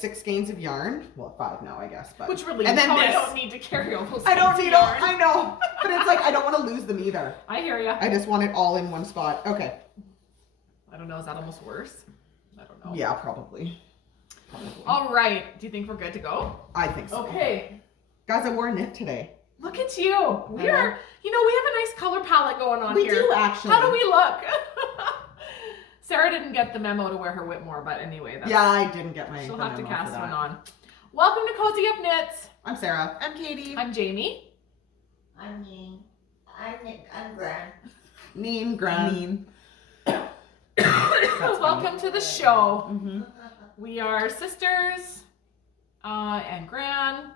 6 skeins of yarn. Well, 5 now, I guess. But which really, and then I this. don't need to carry all those. I don't need all. yarn. I know, but it's like I don't want to lose them either. I hear you. I just want it all in one spot. Okay. I don't know. Is that almost worse? I don't know. Yeah, probably. All right. Do you think we're good to go? I think so. Okay. Guys, I wore a knit today. Look at you. We are. You know, we have a nice color palette going on We here. do actually. How do we look? Sarah didn't get the memo to wear her Whitmore, but anyway, that's, Yeah, I didn't get my. she'll the have to memo for cast that. one on. Welcome to Cozy Up Knits. I'm Sarah. I'm Katie. I'm Jamie. I'm Neen. I'm Gran. Neen, Gran. Welcome to the show. Mm-hmm. We are sisters and Gran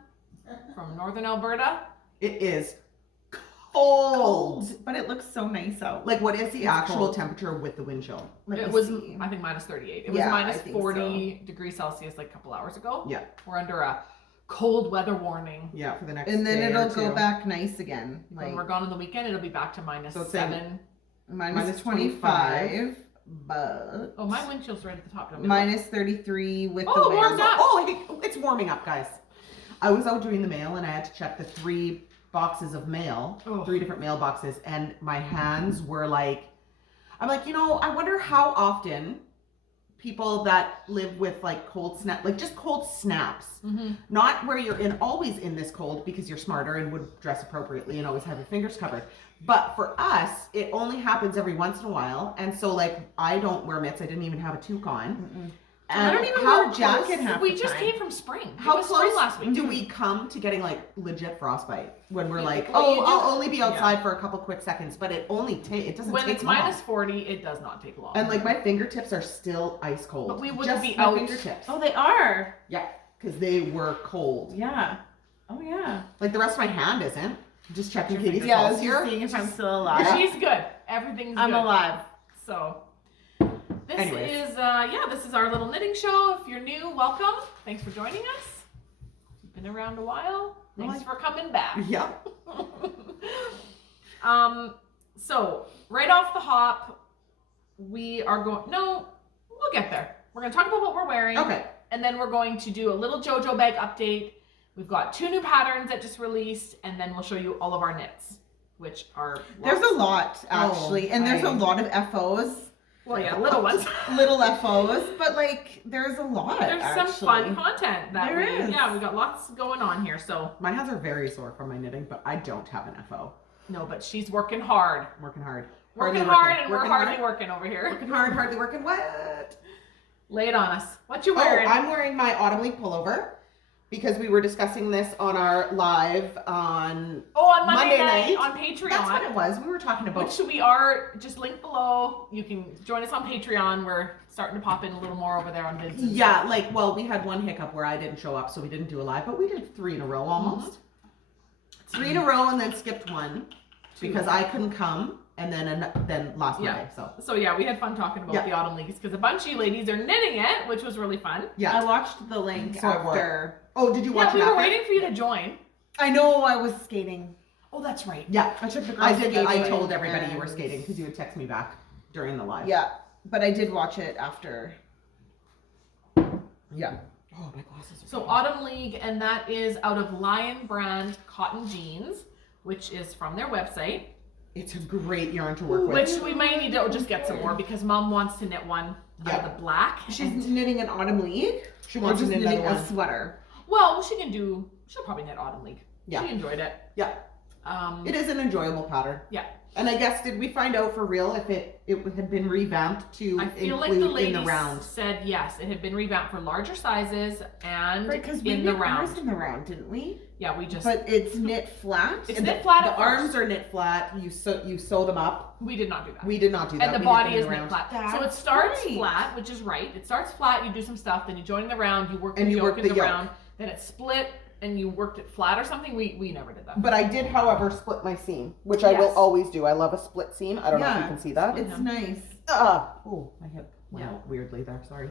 from Northern Alberta. It is cold. But it looks so nice out. Like, what is the It's actual cold. temperature with the wind chill? It was, I think, minus 38. It was Yeah, minus I think 40 degrees Celsius like a couple hours ago. Yeah. We're under a cold weather warning. Yeah, for the next And then day it'll or go two. back nice again. When Like we're gone on the weekend, it'll be back to minus So it's 7. minus 25, but Oh, my wind chill's right at the top. minus 33 with Oh, the warm wind. up. Oh, I think it's warming up, guys. I was out doing the mail and I had to check the 3 boxes of mail, Oh. 3 different mailboxes, and my hands were like, I'm like, you know, I wonder how often people that live with like cold snap, like just cold snaps, Mm-hmm. not where you're always in this cold because you're smarter and would dress appropriately and always have your fingers covered. But for us, it only happens every once in a while. And so like, I don't wear mitts. I didn't even have a toque on. Mm-mm. And I don't even how wear a jacket close- half We the just time. came from spring. How it was close spring last week. do we come to getting like legit frostbite when we're Yeah, like, well, you oh, do- I'll only be outside for a couple quick seconds, but it doesn't When take it's long. minus 40, it does not take long. And like my fingertips are still ice cold. But we wouldn't Just be my out- fingertips. Oh, they are. Yeah, because they were cold. Yeah. Oh, yeah. Like the rest of my hand isn't. Just checking Your Katie's fingers. Yeah, I pulse was here. just seeing if I'm still alive. Yeah. She's good. Everything's I'm good. alive. So this Anyways. is this is our little knitting show. If you're new, welcome. Thanks for joining us. You've been around a while. Thanks for coming back. Yeah. So right off the hop, we are going. No, we'll get there. We're gonna talk about what we're wearing. Okay. And then we're going to do a little Jojo bag update. We've got 2 new patterns that just released, and then we'll show you all of our knits, which are There's lots. a lot, actually. and there's a lot of FOs. Well, yeah, little ones. Little FOs, but like, there's a lot, There's actually. some fun content that There is. Yeah, we got lots going on here. So My hands are very sore from my knitting, but I don't have an FO. no, but she's working hard. I'm working hard. Working Hardly hard, and working. we're hardly working over here. Working hard, hardly working. What? Lay it on us. What you Oh, wearing? I'm wearing my Autumn League pullover because we were discussing this on our live on on Monday Monday, night night. on Patreon. That's what it was. We were talking about. Which we are, just link below. You can join us on Patreon. We're starting to pop in a little more over there on vids. and Yeah, like, well, we had one hiccup where I didn't show up, so we didn't do a live, but we did 3 in a row almost. 3 in a row and then skipped one because I couldn't come, and then last Yeah. Monday. So So yeah, we had fun talking about Yeah. the autumn leagues because a bunch of you ladies are knitting it, which was really fun. yeah. I watched the link So I work. after. Oh, did you Yeah, watch we it were after? waiting for you to join. I know I was skating. Oh, that's right. Yeah, I took the girls I did. skating. I told everybody you were and- skating because you would text me back during the live. Yeah, but I did watch it after. Yeah. Oh, my glasses are. So Autumn League, and that is out of Lion Brand Cotton Jeans, which is from their website. It's a great yarn to work with. Which we might need to just get some more because Mom wants to knit one out Yeah. of the black. She's knitting an autumn league. She Or wants to just knit knitting another a one. sweater. Well, she'll probably knit Autumn League. Yeah. She enjoyed it. Yeah. It is an enjoyable pattern. Yeah. And I guess, did we find out for real if it had been revamped to I feel like include the ladies in the round? said yes. It had been revamped for larger sizes and Right, because we in the knit ours round. in the round, didn't we? Yeah, we just But it's knit flat. it's And knit flat The at arms first. are knit flat. You sew them up. We did not do that. We did not do that. And the We knit body them in is the knit round. flat. So it That's starts right. flat, which is right. It starts flat, you do some stuff, then you join the round, you work And the you yoke work in the the yoke. round, then it's split and you worked it flat or something. We never did that. But I did, however, split my seam, which I will Yes. always do. I love a split seam. I don't know if you Yeah. can see that. It's nice. Oh, my hip went Yeah. out weirdly there. Sorry.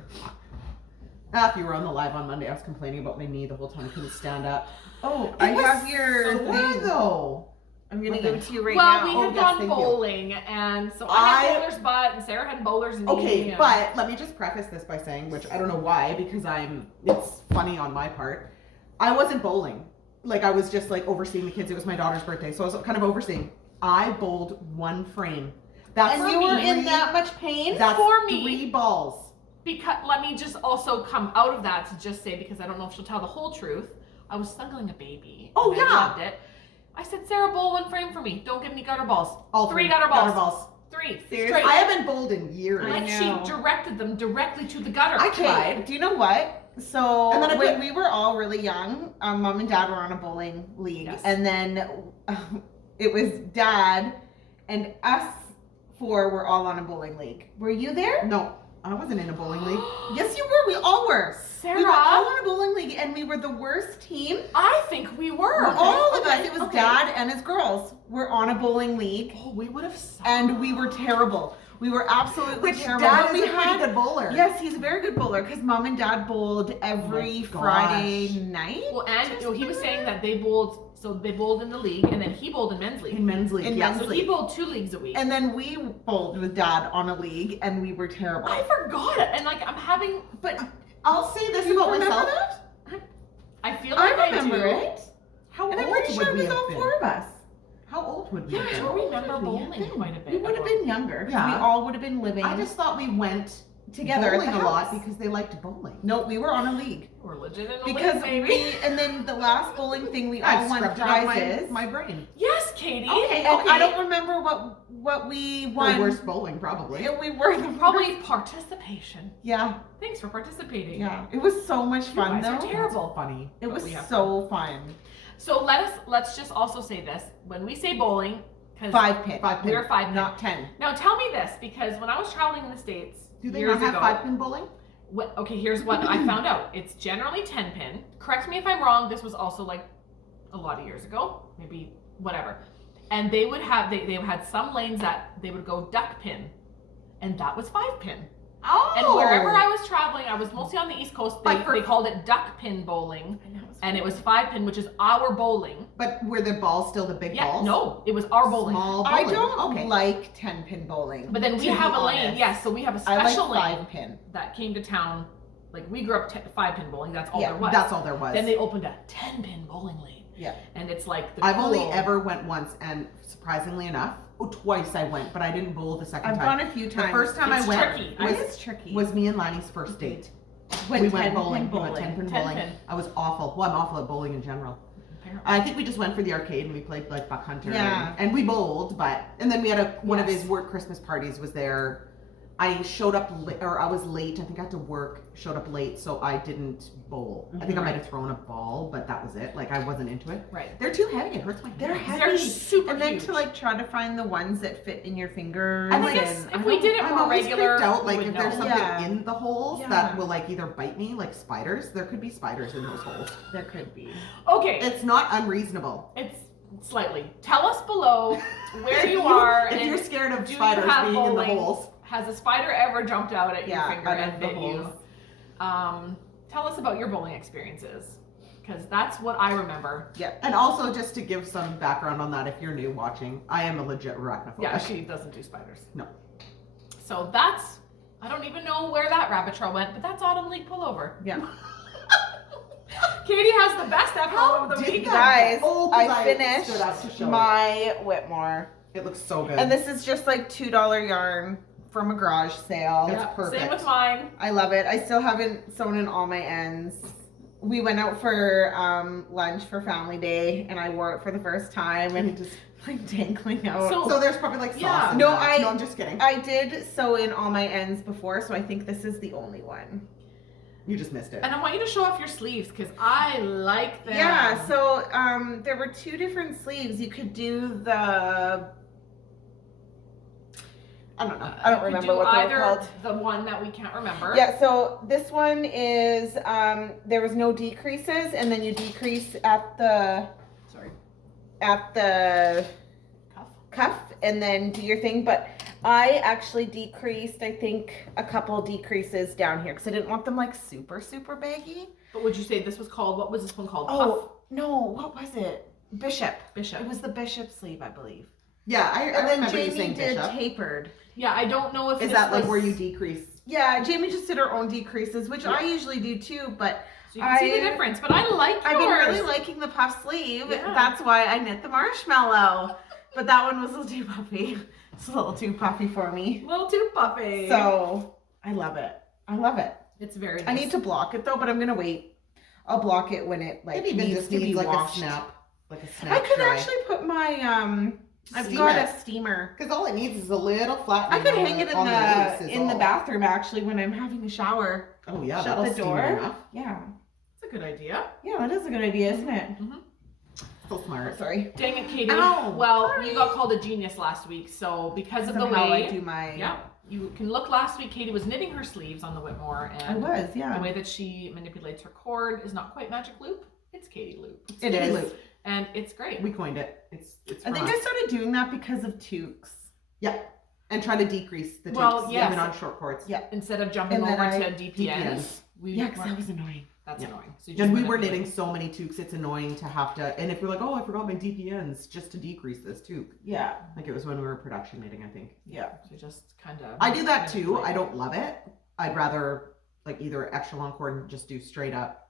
If you were on the live on Monday, I was complaining about my knee the whole time. I couldn't stand up. Oh, It I was have your sore, thing. though. I'm gonna What give then? it to you right Well, now. we Oh, had yes, gone thank you. bowling, and so I had I- bowler's butt, and Sarah had bowler's knee. Okay, and- but let me just preface this by saying, which I don't know why, because it's funny on my part. I wasn't bowling. Like, I was just like overseeing the kids. It was my daughter's birthday, so I was kind of overseeing. I bowled one frame. That's And you were in three- that much pain? That's For me. 3 balls. Because let me just also come out of that to just say, because I don't know if she'll tell the whole truth, I was snuggling a baby. Oh, and yeah. I loved it. I said, Sarah, bowl one frame for me. Don't give me gutter balls. All 3 three gutter balls. Gutter balls. 3. Seriously? Straight. I haven't bowled in years. I Like know. she directed them directly to the gutter. I Okay, tried. do you know what? So And then I when put- we were all really young, mom and dad were on a bowling league, Yes. and then it was dad and us 4 were all on a bowling league. Were you there? No, I wasn't in a bowling league. Yes, you were. We all were. Sarah, We were all on a bowling league, and we were the worst team. I think we were. All of us. okay, It was okay. dad and his girls were on a bowling league, Oh, we would have sucked. and we were terrible. We were absolutely Which terrible. dad But is we a pretty had good bowler. Yes, he's a very good bowler because mom and dad bowled every gosh. Friday night. Well, and he was saying that they bowled. So they bowled in the league, and then he bowled in men's league. In men's league. In yeah. men's So he bowled 2 leagues a week. And then we bowled with dad on a league, and we were terrible. I forgot it, and like I'm having. But I'll say this you about remember myself. that? I feel like I remember do. it. How And I'm old pretty would sure it we was have all been? 4 of us. How old would we Yeah, have I been? don't How remember old would we have bowling been? quite a bit. We would have been younger. 'Cause Yeah. We all would have been living I just thought we went together at bowling the a lot house. because they liked bowling. No, we were on a league. Religion and Because maybe. we, and then the last bowling thing we I all won scrubbed it out of prizes. my brain. Yes, Katie. Okay, and I don't remember what we The won. worst bowling, probably. Yeah, we were the Probably participation. Yeah, Thanks for participating. yeah. It was so much You fun guys are though. terrible. Funny. It But was we have so fun. So let's just also say this: when we say bowling, because 5 pin, 5 pin. we're 5 pin. not 10. Now tell me this, because when I was traveling in the States Do they years not have ago, 5-pin bowling? okay, here's what I found out. It's generally 10 pin. Correct me if I'm wrong. This was also like a lot of years ago, maybe whatever. And they would have they had some lanes that they would go duck pin, and that was 5 pin. Oh. And wherever I was traveling, I was mostly on the East Coast. But for- They called it duck pin bowling, and it was 5 pin, which is our bowling. But were the balls still the big Yeah, balls? no, it was our bowling. Small I bowling. don't Okay. like 10 pin bowling. But then we to have be a lane, honest. yes. So we have a I like special lane 5 pin. that came to town. Like we grew up 5 pin bowling. That's all Yeah, there was. That's all there was. Then they opened a 10 pin bowling lane. Yeah. And it's like the I've only cool- ever went once, and surprisingly enough, twice I went, but I didn't bowl the second I've time. gone a few The times. first time It's I went tricky. It was, is tricky. was me and Lanny's first date. When we 10 went bowling. pin We went bowling. 10-pin 10 bowling. pin. I was awful. Well, I'm awful at bowling in general. Apparently. I think we just went for the arcade and we played like Buck Hunter. Yeah. And we bowled, and then we had one of Yes. his work Christmas parties was there. I showed up or I was late. I think I had to work, showed up late, so I didn't bowl. I think I might have thrown a ball, but that was it. Like I wasn't into it. Right. They're too heavy. It hurts my They're hands. They're heavy. super And then huge. to like try to find the ones that fit in your fingers. I think it's, and if we did it I'm more always regular, freaked out. we Like would if there's know. something Yeah. in the holes Yeah. that will like either bite me, like spiders. There could be spiders in those holes. there could be. Okay, It's not unreasonable. it's slightly. Tell us below where If you are If and you're scared of do you spiders have being in the bowling? holes. Has a spider ever jumped out at your Yeah, finger out and of the bit you? holes. Tell us about your bowling experiences, because that's what I remember. And also, just to give some background on that, if you're new watching, I am a legit arachnophobic. Yeah, she doesn't do spiders. No. So that's, I don't even know where that rabbit trail went, but that's Autumn League pullover. Yeah. Katie has the best echo How of the did week. that- Guys, Oh, 'cause I I stood finished up to show my Whitmore. It looks so good. And this is just like $2 yarn from a garage sale. It's Yeah, perfect. Same with mine. I love it. I still haven't sewn in all my ends. We went out for lunch for family day and I wore it for the first time and just, like dangling out. So- there's probably like sauce Yeah. in No, that. I- No, I'm just kidding. I did sew in all my ends before, so I think this is the only one. You just missed it. And I want you to show off your sleeves because I like them. Yeah, so there were 2 different sleeves. You could do the I don't know. I don't You could remember do what they were either called. the one that we can't remember. Yeah, so this one is there was no decreases, and then you decrease at the Cuff. cuff, and then do your thing. But I actually decreased, I think, a couple decreases down here because I didn't want them like super baggy. But would you say this was called, what was this one called? Oh no, what was it? Bishop. Bishop. It was the bishop sleeve, I believe. Yeah, I And then remember you Jamie saying did bishop. tapered. Yeah, I don't know if Is this that like was- where you decrease? Yeah, Jamie just did her own decreases, which Yeah. I usually do too, but So you can see the I- difference, but I like yours. I've been really liking the puff sleeve. Yeah. That's why I knit the marshmallow. But that one was a little too puffy. It's a little too puffy for me. A little too puffy. So I love it. I love it. it's very nice. I need to block it though, but I'm gonna wait. I'll block it when it like It even needs just to be needs like washed. a snap. Like a snap I could dry. actually put my I've Steam got it. a steamer. Because all it needs is a little flat. I could hang it in lace is the all. bathroom actually when I'm having a shower. Oh yeah, Shut that'll the steam door. enough. Yeah. That's a good idea. Yeah, that is a good idea, isn't it? So smart. Sorry. Dang it, Katie. Ow, well, sorry. you got called a genius last week, so because of the Somehow way I do my yeah, you can look last week Katie was knitting her sleeves on the Whitmore I and was, yeah. the way that she manipulates her cord is not quite magic loop, it's Katie loop. It Katie is. loop. And it's great. We coined it. It's I think I started doing that because of toques. Yeah. And try to decrease the Well, tubes, yes. even on short cords. Yeah. Instead of jumping And then over I- to DPNs, we Yeah, because that was annoying. that's Yeah. annoying. So you just And we were manipulate. knitting so many toques, it's annoying to have to. And if you're like, oh, I forgot my DPNs, just to decrease this toque. Yeah. Like it was when we were production knitting, I think. Yeah. So just kind of. I do that too. I don't love it. I'd rather like either extra long cord and just do straight up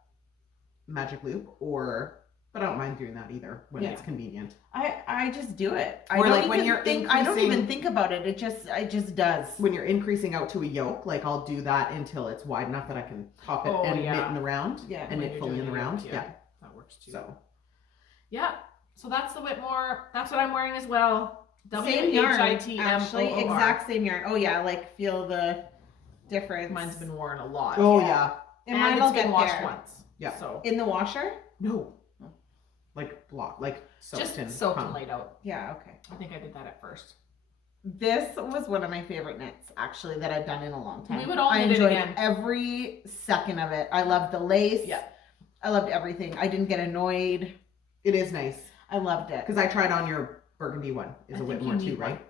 magic loop, or but I don't mind doing that either when it's Yeah. convenient. I just do it. I Or don't like when even you're think I don't even increasing- think about it. It just does. When you're increasing out to a yoke, like I'll do that until it's wide enough that I can pop it Oh, and yeah. knit in the round. Yeah. And When knit you're fully doing in the the round. yoke, Yeah. That works too. So Yeah. So that's the Whitmore. That's what I'm wearing as well. Same yarn, WHITMOOR. actually, exact same yarn. Oh yeah, like feel the difference. Mine's been worn a lot. oh Yeah. yeah. and and mine'll it's been get washed there. once. Yeah. So In the washer? No. Like block, like soaked just and soaked and hung. laid out. Yeah, okay. I think I did that at first. This was one of my favorite knits, actually, that I've done in a long time. We would all I knit it enjoyed again. every second of it. I loved the lace. Yeah. I loved everything. I didn't get annoyed. It is nice. I loved it. Because I tried on your burgundy one. Is I a think Whitmore you too, need one. right?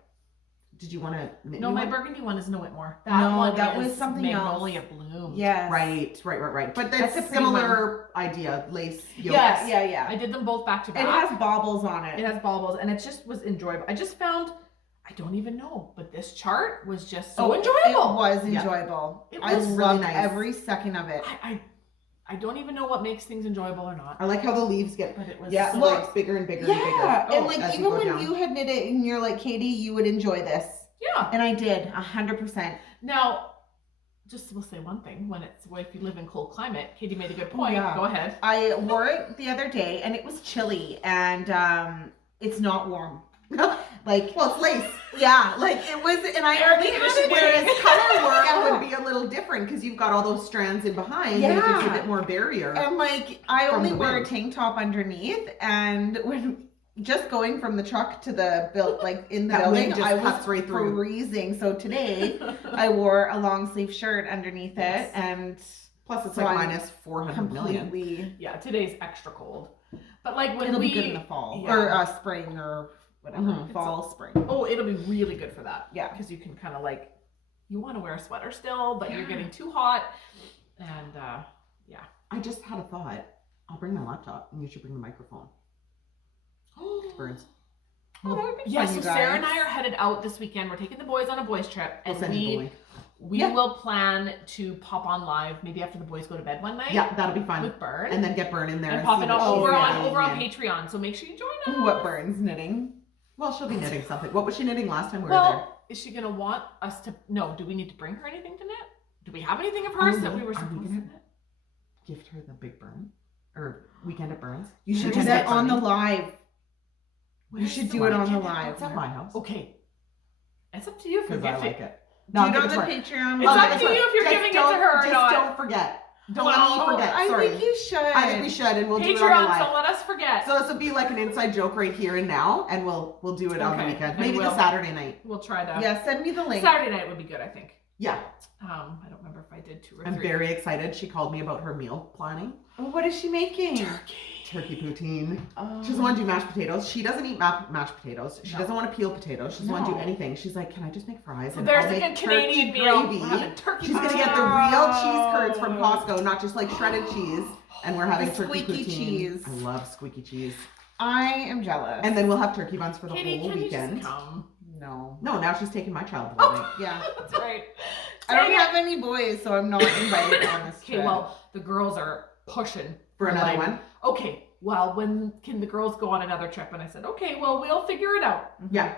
Did you want to knit No, me my one? burgundy one isn't a Whitmore. No, one that was is something else. Magnolia Bloom. Yes. Right. But That's that's a a pretty similar idea. Lace yokes. Yeah, yeah, yeah. I did them both back to It back. has baubles on it. It has baubles, and it just was enjoyable. I just found, I don't even know, but this chart was just so enjoyable. It was Yeah. enjoyable. It I was really loved nice. every second of it. I don't even know what makes things enjoyable or not, I like how the leaves get but it was Yeah, so well, like bigger and bigger Yeah, and bigger. and like as even go when down. you had knit it and you're like, Katie, you would enjoy this. yeah. And I did, 100%. Now, just we'll say one thing: if you live in cold climate, Katie made a good point. yeah. Go ahead. I wore it the other day and it was chilly and it's not warm. Like, Well, it's lace. yeah, like it was, and I already had it. Whereas color work Yeah. would be a little different because you've got all those strands in behind and it gives you a Yeah. bit more barrier. And like, I From only the wear a wind. tank top underneath, and when just going from the truck to the like in the That building, wind just I cuts was right through. freezing. So today I wore a long sleeve shirt underneath Yes. it, and Plus, it's So like I'm minus 400 million. completely. Yeah, today's extra cold, but like when It'll we be good in the fall yeah. or spring or whatever, Mhm. fall, spring. Oh, it'll be really good for that. Yeah. Because you can kind of like, you want to wear a sweater still, but you're Yeah. getting too hot. And I just had a thought. I'll bring my laptop and you should bring the microphone. Burns. Oh, that would be yeah, fun, so you Sarah guys. and I are headed out this weekend. We're taking the boys on a boys trip, We'll and send you the link. we Yeah. will plan to pop on live maybe after the boys go to bed one night. Yeah, that'll be fun. With Burn. And then get Burn in there and and pop see it what on she's over on knitting over on and- Patreon. So make sure you join us. What Burns knitting? Well, she'll be knitting something. What was she knitting last time we were Well, is she gonna want us to? No. Do we need to bring her anything to knit? Do we have anything of hers Oh, that we no. were Are we supposed to gonna- knit? there? Gift her the big Burn? Or weekend at Burns? You should Or do just that get on the Burning? live. You Where's should the do it on the weekend? live. It's at my house. Okay. It's up to you if you're Because I gifting. like it. Do I'll it give on the to her. Patreon. It's I'll up give to her. you if you're Just giving it to her or just not. don't forget. Don't Well, let me forget. I Sorry. think you should. I think we should, and we'll do it on the Patreon, live. don't let us forget. So this will be like an inside joke right here and now, and we'll do it on the Okay, weekend. and Maybe we'll- the Saturday night. We'll try to. Yeah, send me the link. Saturday night would be good, I think. Yeah, I don't remember if I did 2 or 3. I'm very excited. She called me about her meal planning. Oh, what is she making? Turkey poutine. Oh. She doesn't want to do mashed potatoes. She doesn't eat mashed potatoes. She No. doesn't want to peel potatoes. She doesn't want to do No. anything. She's like, can I just make fries? So And there's I'll like a make Canadian turkey meal. gravy. We'll have a turkey She's gonna pie. get the real cheese curds from Oh. Costco, not just like shredded cheese. And we're having The turkey squeaky poutine. cheese. I love squeaky cheese. I am jealous. And then we'll have turkey buns for the Katie, whole can you weekend. just come? No. No, now she's taking my child away. Yeah. That's right. I don't Dang it. have any boys, so I'm not invited on this Okay, trip. well, the girls are pushing For another like, one? Okay, well, when can the girls go on another trip? And I said, okay, well, we'll figure it out. Yeah.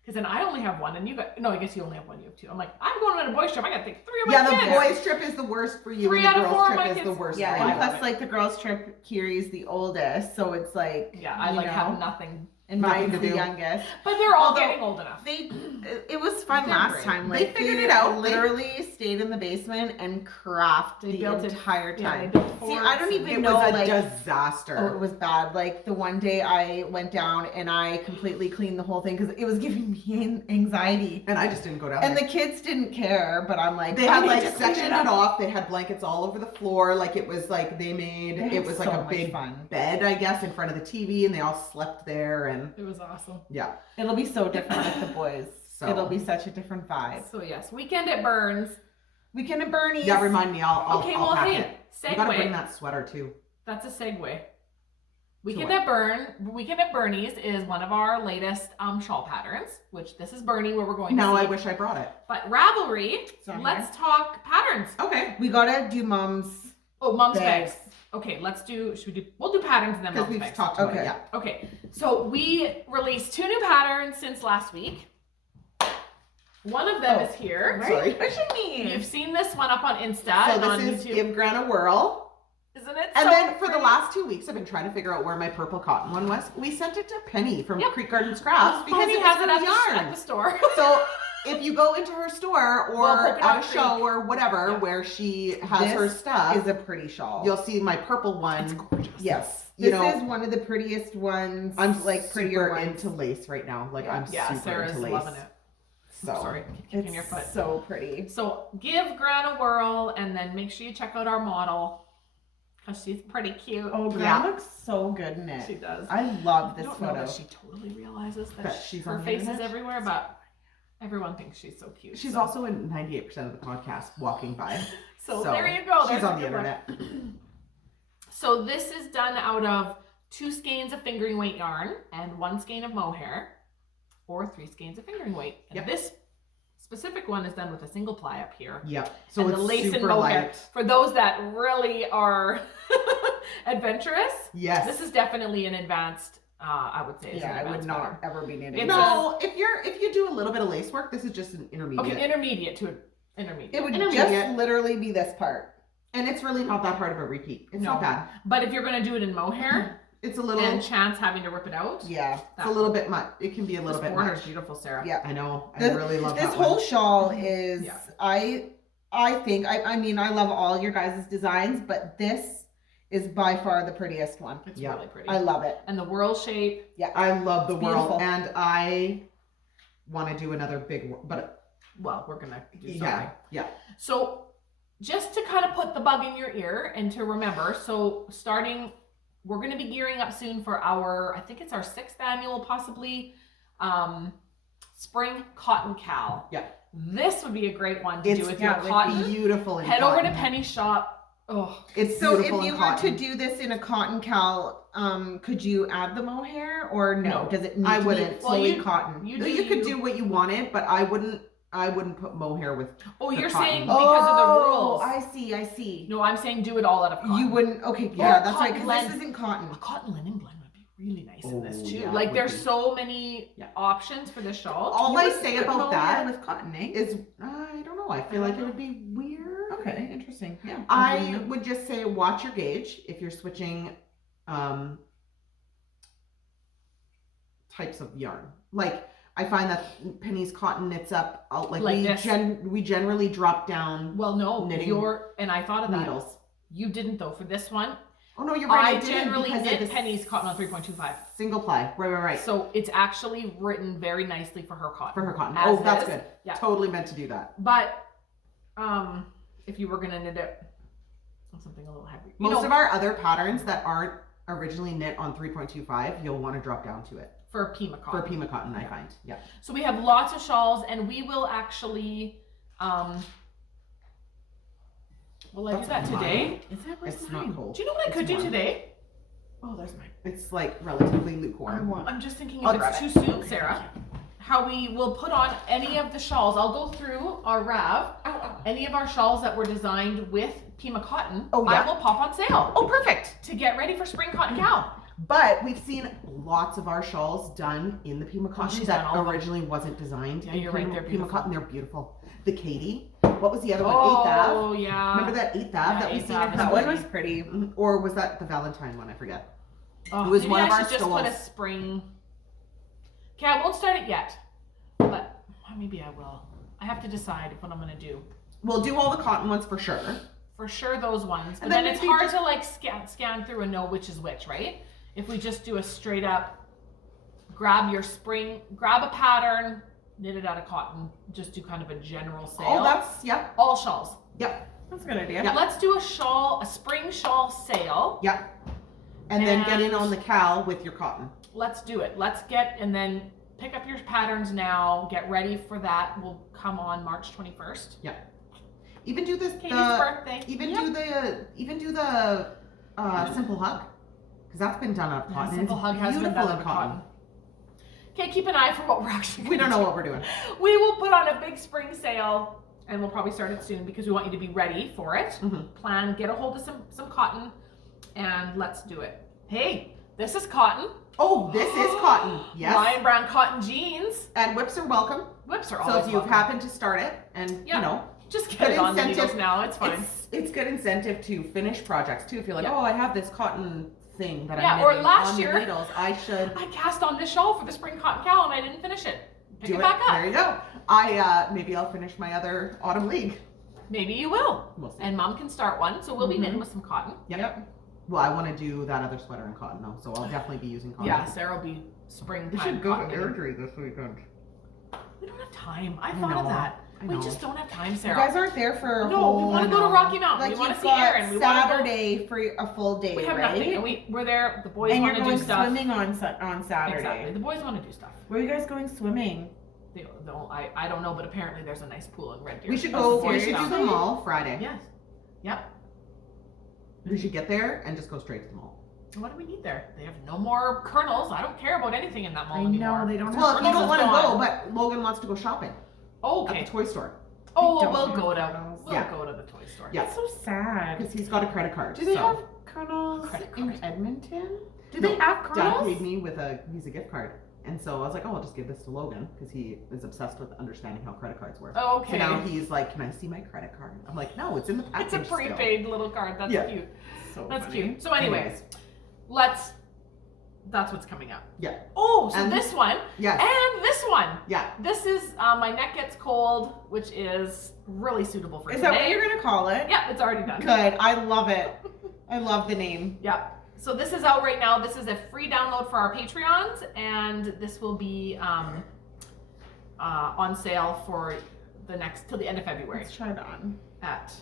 Because then I only have one, and you got, no, I guess you only have one, you have two. I'm like, I'm going on a boys trip. I got to take 3 of my Yeah, kids. the boys' trip is the worst for you, Three and out the of girls' 4 of trip my is the kids. worst Yeah, for and you. plus, like, the girls' trip, Kiri's the oldest, so it's like, Yeah, I you like know, have nothing. and nothing mine's to the do. youngest. But they're all Although getting old enough. It was fun They're last great. time. They Like, figured it out. They- Literally stayed in the basement and crafted They the built it- entire Yeah, time. they built See, I forts don't and- even It know, was a like, disaster. oh, it was bad. Like, the one day I went down and I completely cleaned the whole thing because it was giving me anxiety. And I just didn't go down And there. the kids didn't care, but I'm like, They I had need like to clean sectioned it off. They had blankets all over the floor. Like it was like they made They it had was like so a much big fun. bed, I guess, in front of the TV, and they all slept there. And It was awesome. yeah, It'll be so different with the boys. So- It'll be such a different vibe. So, yes, weekend at Burns. Weekend at Bernie's. yeah. Remind me, I'll Okay, I'll well, pack hey, it. You gotta bring segue. that sweater too. That's a segue. Weekend what? at Bernie's is one of our latest shawl patterns, which this is Bernie where we're going Now to I see. wish I brought it. But Ravelry, on let's talk patterns. Okay, We gotta do mom's Oh, mom's bags. bags. Okay, we'll do patterns and then because mom's we've bags. talked about Okay. it. Yeah. Okay, so we released 2 new patterns since last week. One of them Oh, is here. Why are you Sorry. pushing me? You've seen this one up on Insta So and on this is YouTube. Give Gran a Whirl. Isn't it And so then for the pretty? last 2 weeks, I've been trying to figure out where my purple cotton one was. We sent it to Penny from Yep. Creek Gardens Crafts because Penny it has was it her at yarn. the store. So if you go into her store or Well, Coconut at a Creek. show or whatever Yeah. where she has her This stuff, is a pretty shawl. you'll see my purple one. It's gorgeous. Yes. You This know, is one of the prettiest ones. I'm like prettier super ones. into lace right now. Like I'm Yeah, super Sarah's into lace. loving it. So Sorry, kicking It's your foot. so pretty. So give Gran a whirl and then make sure you check out our model because she's pretty cute. Oh, Gran Yeah. looks so good in She it. does. I love I this don't know photo. that she totally realizes that That she's her on the face is internet? everywhere, but everyone thinks she's so cute. she's so. also in 98% of the podcast walking by. So there you go. She's There's a on the good one. internet. So this is done out of 2 skeins of fingering weight yarn and 1 skein of mohair, or 3 skeins of fingering weight. And Yep. this specific one is done with a single ply up here. Yep. So And it's the lace and super mohair. light. For those that really are adventurous, Yes. this is definitely an advanced. I would say. It's Yeah, an I would advanced not pattern. ever be knitting. It's this. No, if you do a little bit of lace work, this is just an intermediate. Okay, intermediate to intermediate. It would intermediate. just literally be this part. And it's really not that hard of a repeat. It's No. not bad. But if you're gonna do it in mohair It's a little. and chance having to rip it out, Yeah. It's a little bit much. It can be a little this bit border is much. beautiful, Sarah. Yeah. I know. I This- really love This that whole one. shawl is Yeah. I think I mean I love all your guys' designs, but this is by far the prettiest one. It's Yeah. really pretty. I love it. And the whirl shape. I love the It's whirl, beautiful. and I want to do another big, but Well, we're gonna do something. yeah. So just to kind of put the bug in your ear and to remember, so we're going to be gearing up soon for I think it's our 6th annual, possibly, spring cotton cal. Yeah. This would be a great one to It's do with yeah, your with cotton. beautiful. In Head over to cotton. Penny's shop. Oh, It's So beautiful if you in were cotton. to do this in a cotton cal, could you add the mohair or no? No. Does it need I to wouldn't. be Well, fully you- cotton? you You could do what you wanted, but I wouldn't put mohair with. oh, the you're cotton. saying because of the rules. I see. No, I'm saying do it all out of cotton. You wouldn't. Okay, yeah, that's right. cotton Because this blend. isn't cotton. A cotton linen blend would be really nice in this Oh, too. yeah, it Like would there's be. so many Yeah. options for the shawl. All You I wouldn't say put about mohair that with cotton, eh? is I don't know. I feel like it would be weird. Okay, interesting. Yeah. I would just say watch your gauge if you're switching types of yarn. Like I find that Penny's cotton knits up Like we this. we generally drop down Well, no, knitting and I thought of that. needles. You didn't though for this one. Oh no, you're right. I didn't generally because of knit this Penny's cotton on 3.25. single ply. Right. So it's actually written very nicely for her cotton. For her cotton. As Oh, that's is. good. Yeah. Totally meant to do that. But if you were gonna knit it on something a little heavy, Most of our other patterns that aren't originally knit on 3.25, you'll want to drop down to it. for Pima cotton. For Pima cotton, I find. Yeah. So we have lots of shawls, and we will actually. Will I do that today? Is that where's It's mine? not cold. Do you know what I It's could do warm. today? Oh, there's mine. It's like relatively lukewarm. I'm just thinking I'll if grab it's it. too soon, Sarah, how we will put on any of the shawls. I'll go through our Rav. Any of our shawls that were designed with Pima cotton, Oh, yeah. I will pop on sale Oh, perfect. to get ready for spring cotton cow. But we've seen lots of our shawls done in the Pima cotton she's that done all of them. originally wasn't designed. Yeah, in you're right, Pima, they're Pima beautiful. cotton, they're beautiful. The Katie. What was the other one? 8th Ave. Oh, yeah. Remember that 8th Ave that we 8th seen Ave in is That Pima? one was pretty. Or was that the Valentine one? I forget. Oh, It was maybe one of I our should just put a stoles. spring. Okay, I won't start it yet, but maybe I will. I have to decide what I'm gonna do. We'll do all the cotton ones for sure. For sure, those ones. But And then then it's maybe hard just- to like scan through and know which is which, right? If we just do a straight up, grab your spring, grab a pattern, knit it out of cotton, just do kind of a general sale. Oh, that's, yep, all shawls. yep, That's a good idea. Yeah. Let's do a shawl, a spring shawl sale. yep. And then get in And- on the cowl with your cotton. Let's do it. Let's get, and then pick up your patterns now. Get ready for that. We'll come on March 21st. Even do this, Katie's birthday. even do the simple hug. Because that's been done out of Yeah, cotton. and simple it's hug has been beautiful done in out of cotton. Okay, keep an eye for what we're actually We don't gonna know do. what we're doing. We will put on a big spring sale, and we'll probably start it soon because we want you to be ready for it. Mhm. Plan, get a hold of some cotton, and let's do it. Hey, this is cotton. Oh, this is cotton. Yes. Lion brown cotton jeans. And whips are welcome. Whips are So always if you've welcome. happened to start it and, Yeah. you know, Just get good it on the incentive. needles now. It's fine. It's good incentive to finish projects too. If you're like, Yeah. oh, I have this cotton thing that Yeah, I'm or knitting last on the year- needles, I should I cast on this shawl for the spring cotton cowl and I didn't finish it. Pick do it it. back up. There you go. I maybe I'll finish my other autumn league. Maybe you will. We'll see. And mom can start one. So we'll be Mhm. knitting with some cotton. Yep. Well, I want to do that other sweater in cotton though, so I'll definitely be using cotton. Yeah, Sarah will be springtime We should go cotton to knitting. Airdrie this weekend. We don't have time. I I thought of know. that. I We know. just don't have time, You Sarah. guys aren't there for a No, whole. we want to go to Rocky Mountain. Like we want you've to see got Aaron. We want to go. Saturday for a full day, We have right? nothing, and we're there. The boys And want you're to do going stuff. swimming on Saturday. Exactly. The boys want to do stuff. Where are you guys going swimming? They don't. I don't know, but apparently there's a nice pool in Red Deer. We should Oh, go. We should do seriously? the mall Friday. Yes. Yep. We should get there and just go straight to the mall. What do we need there? They have no more kernels. I don't care about anything in that mall I anymore. know they don't. Well, if you Kernels don't is want to gone. go, but Logan wants to go shopping Oh, at okay. the toy store Oh, don't we'll have go to kernels. we'll Yeah. go to the toy store. Yeah. That's so sad. because he's got a credit card. Do they so. have kernels Credit in card. Edmonton? Do No, they have Dad kernels? paid me with a Visa gift card, and so I was like, oh, I'll just give this to Logan because he is obsessed with understanding how credit cards work. Oh, So okay. now he's like, can I see my credit card? I'm like, no, it's in the package. It's a still." prepaid little card. That's Yeah. cute. So That's funny. cute. So, anyways, that's what's coming up. Yeah. Oh, so And- this one Yes. and this one. Yeah. This is my neck gets cold, which is really suitable for Is today. that what you're gonna call it? Yeah, it's already done. Good. I love it. I love the name. Yeah. So this is out right now. This is a free download for our Patreons, and this will be on sale for the next till the end of February. Let's try it on. At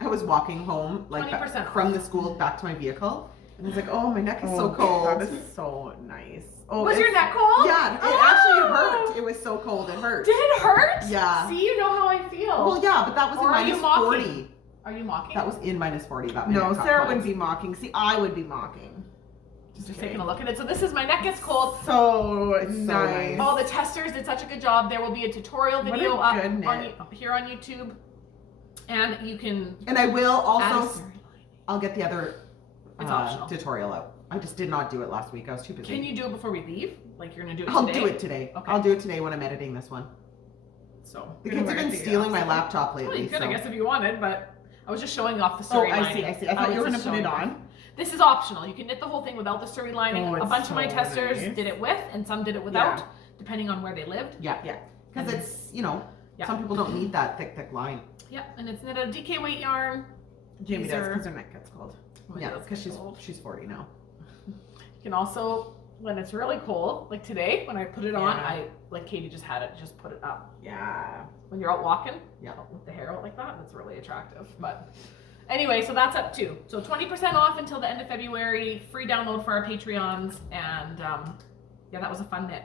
I was walking home like 20% from the school back to my vehicle, and I was like, oh, my neck is so That cold. is so nice. Oh, was your it's- neck cold? Yeah, it Oh! actually hurt. It was so cold, it hurt. Did it hurt? Yeah. See, you know how I feel. Well, yeah, but that was Or are in you minus mocking? 40. Are you mocking? That was in minus 40. That my No, neck got Sarah cold. wouldn't be mocking. See, I would be mocking. just taking a look at it. So this is my neck gets cold. So It's so nice. nice. Oh, the testers did such a good job. There will be a tutorial What a video up good knit. on here on YouTube, and you can And I will add a also, storyline. I'll get the other It's optional. tutorial out. I just did not do it last week. I was too busy. Can you do it before we leave? Like you're gonna do it I'll today? do it today. Okay. I'll do it today when I'm editing this one. So The Good kids have been work, stealing my awesome. laptop well, lately. you could, so. I guess, if you wanted, but I was just showing off the Oh, storyline. I see. I see. I thought you were was gonna just put it showing off. on. This is optional. You can knit the whole thing without the story lining. Oh, A it's bunch of my so testers nice. did it with, and some did it without, Yeah. depending on where they lived. Yeah. Yeah. Because it's, you know, Yeah. some people don't need that thick line. Yep, and it's knit out of DK weight yarn. Jamie These does are- because her neck gets cold. Oh, Yeah, that's because cold. she's 40 now. You can also, when it's really cold, like today, when I put it on, Yeah. I like Katie just had it, just put it up. Yeah. When you're out walking, Yeah. with the hair out like that, that's really attractive. But anyway, so that's up too. So 20% off until the end of February, free download for our Patreons, and yeah, that was a fun knit.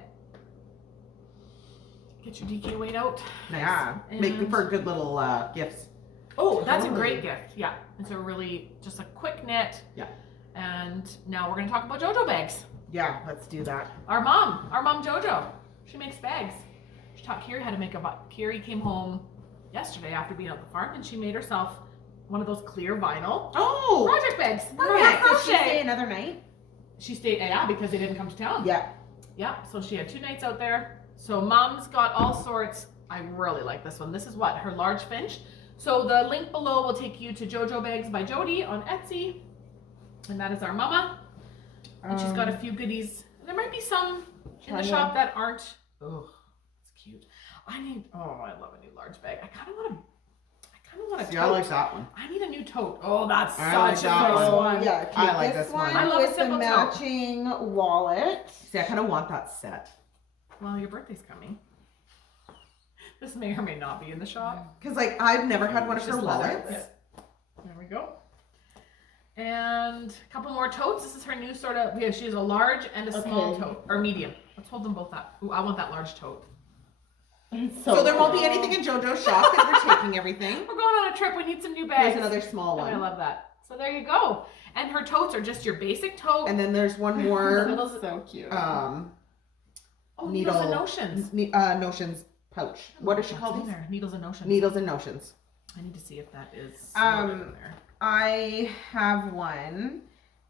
Get your DK weight out. Nice. Yeah. Make And- for good little gifts. Oh, that's a Totally. great gift. Yeah, it's a really just a quick knit. Yeah. And now we're gonna talk about Jojo bags. Yeah, let's do that. Our mom Jojo, she makes bags. She taught Kiri how to make a. Kiri came home yesterday after being at the farm, and she made herself one of those clear vinyl project bags. Perfect. For Did she stay another night? She stayed, yeah, because they didn't come to town. Yeah. Yeah, so she had 2 nights out there. So mom's got all sorts. I really like this one. This is what, her large finch. So the link below will take you to Jojo Bags by Jody on Etsy. And that is our mama. And she's got a few goodies. There might be some in the shop that aren't. Oh, it's cute. I love a new large bag. I kind of want to See, I like that one. I need a new tote. Oh, that's I like such a that nice one. one. Yeah, I like this one. I love with a the simple tote. matching wallet. See, I kind of want that set. Well, your birthday's coming. This may or may not be in the shop. Because, like, I've never had one of her Just leather. wallets. Yeah. There we go. And a couple more totes. This is her new sort of, she has a large and a small tote, or medium. Let's hold them both up. Ooh, I want that large tote. So there won't be anything in JoJo's shop because we're taking everything. We're going on a trip. We need some new bags. There's another small one. I love that. So there you go. And her totes are just your basic tote. And then there's one more. So cute. Needles and Notions. Notions pouch. What does she call these? Needles and Notions. Needles and Notions. I need to see if that is in there. I have one,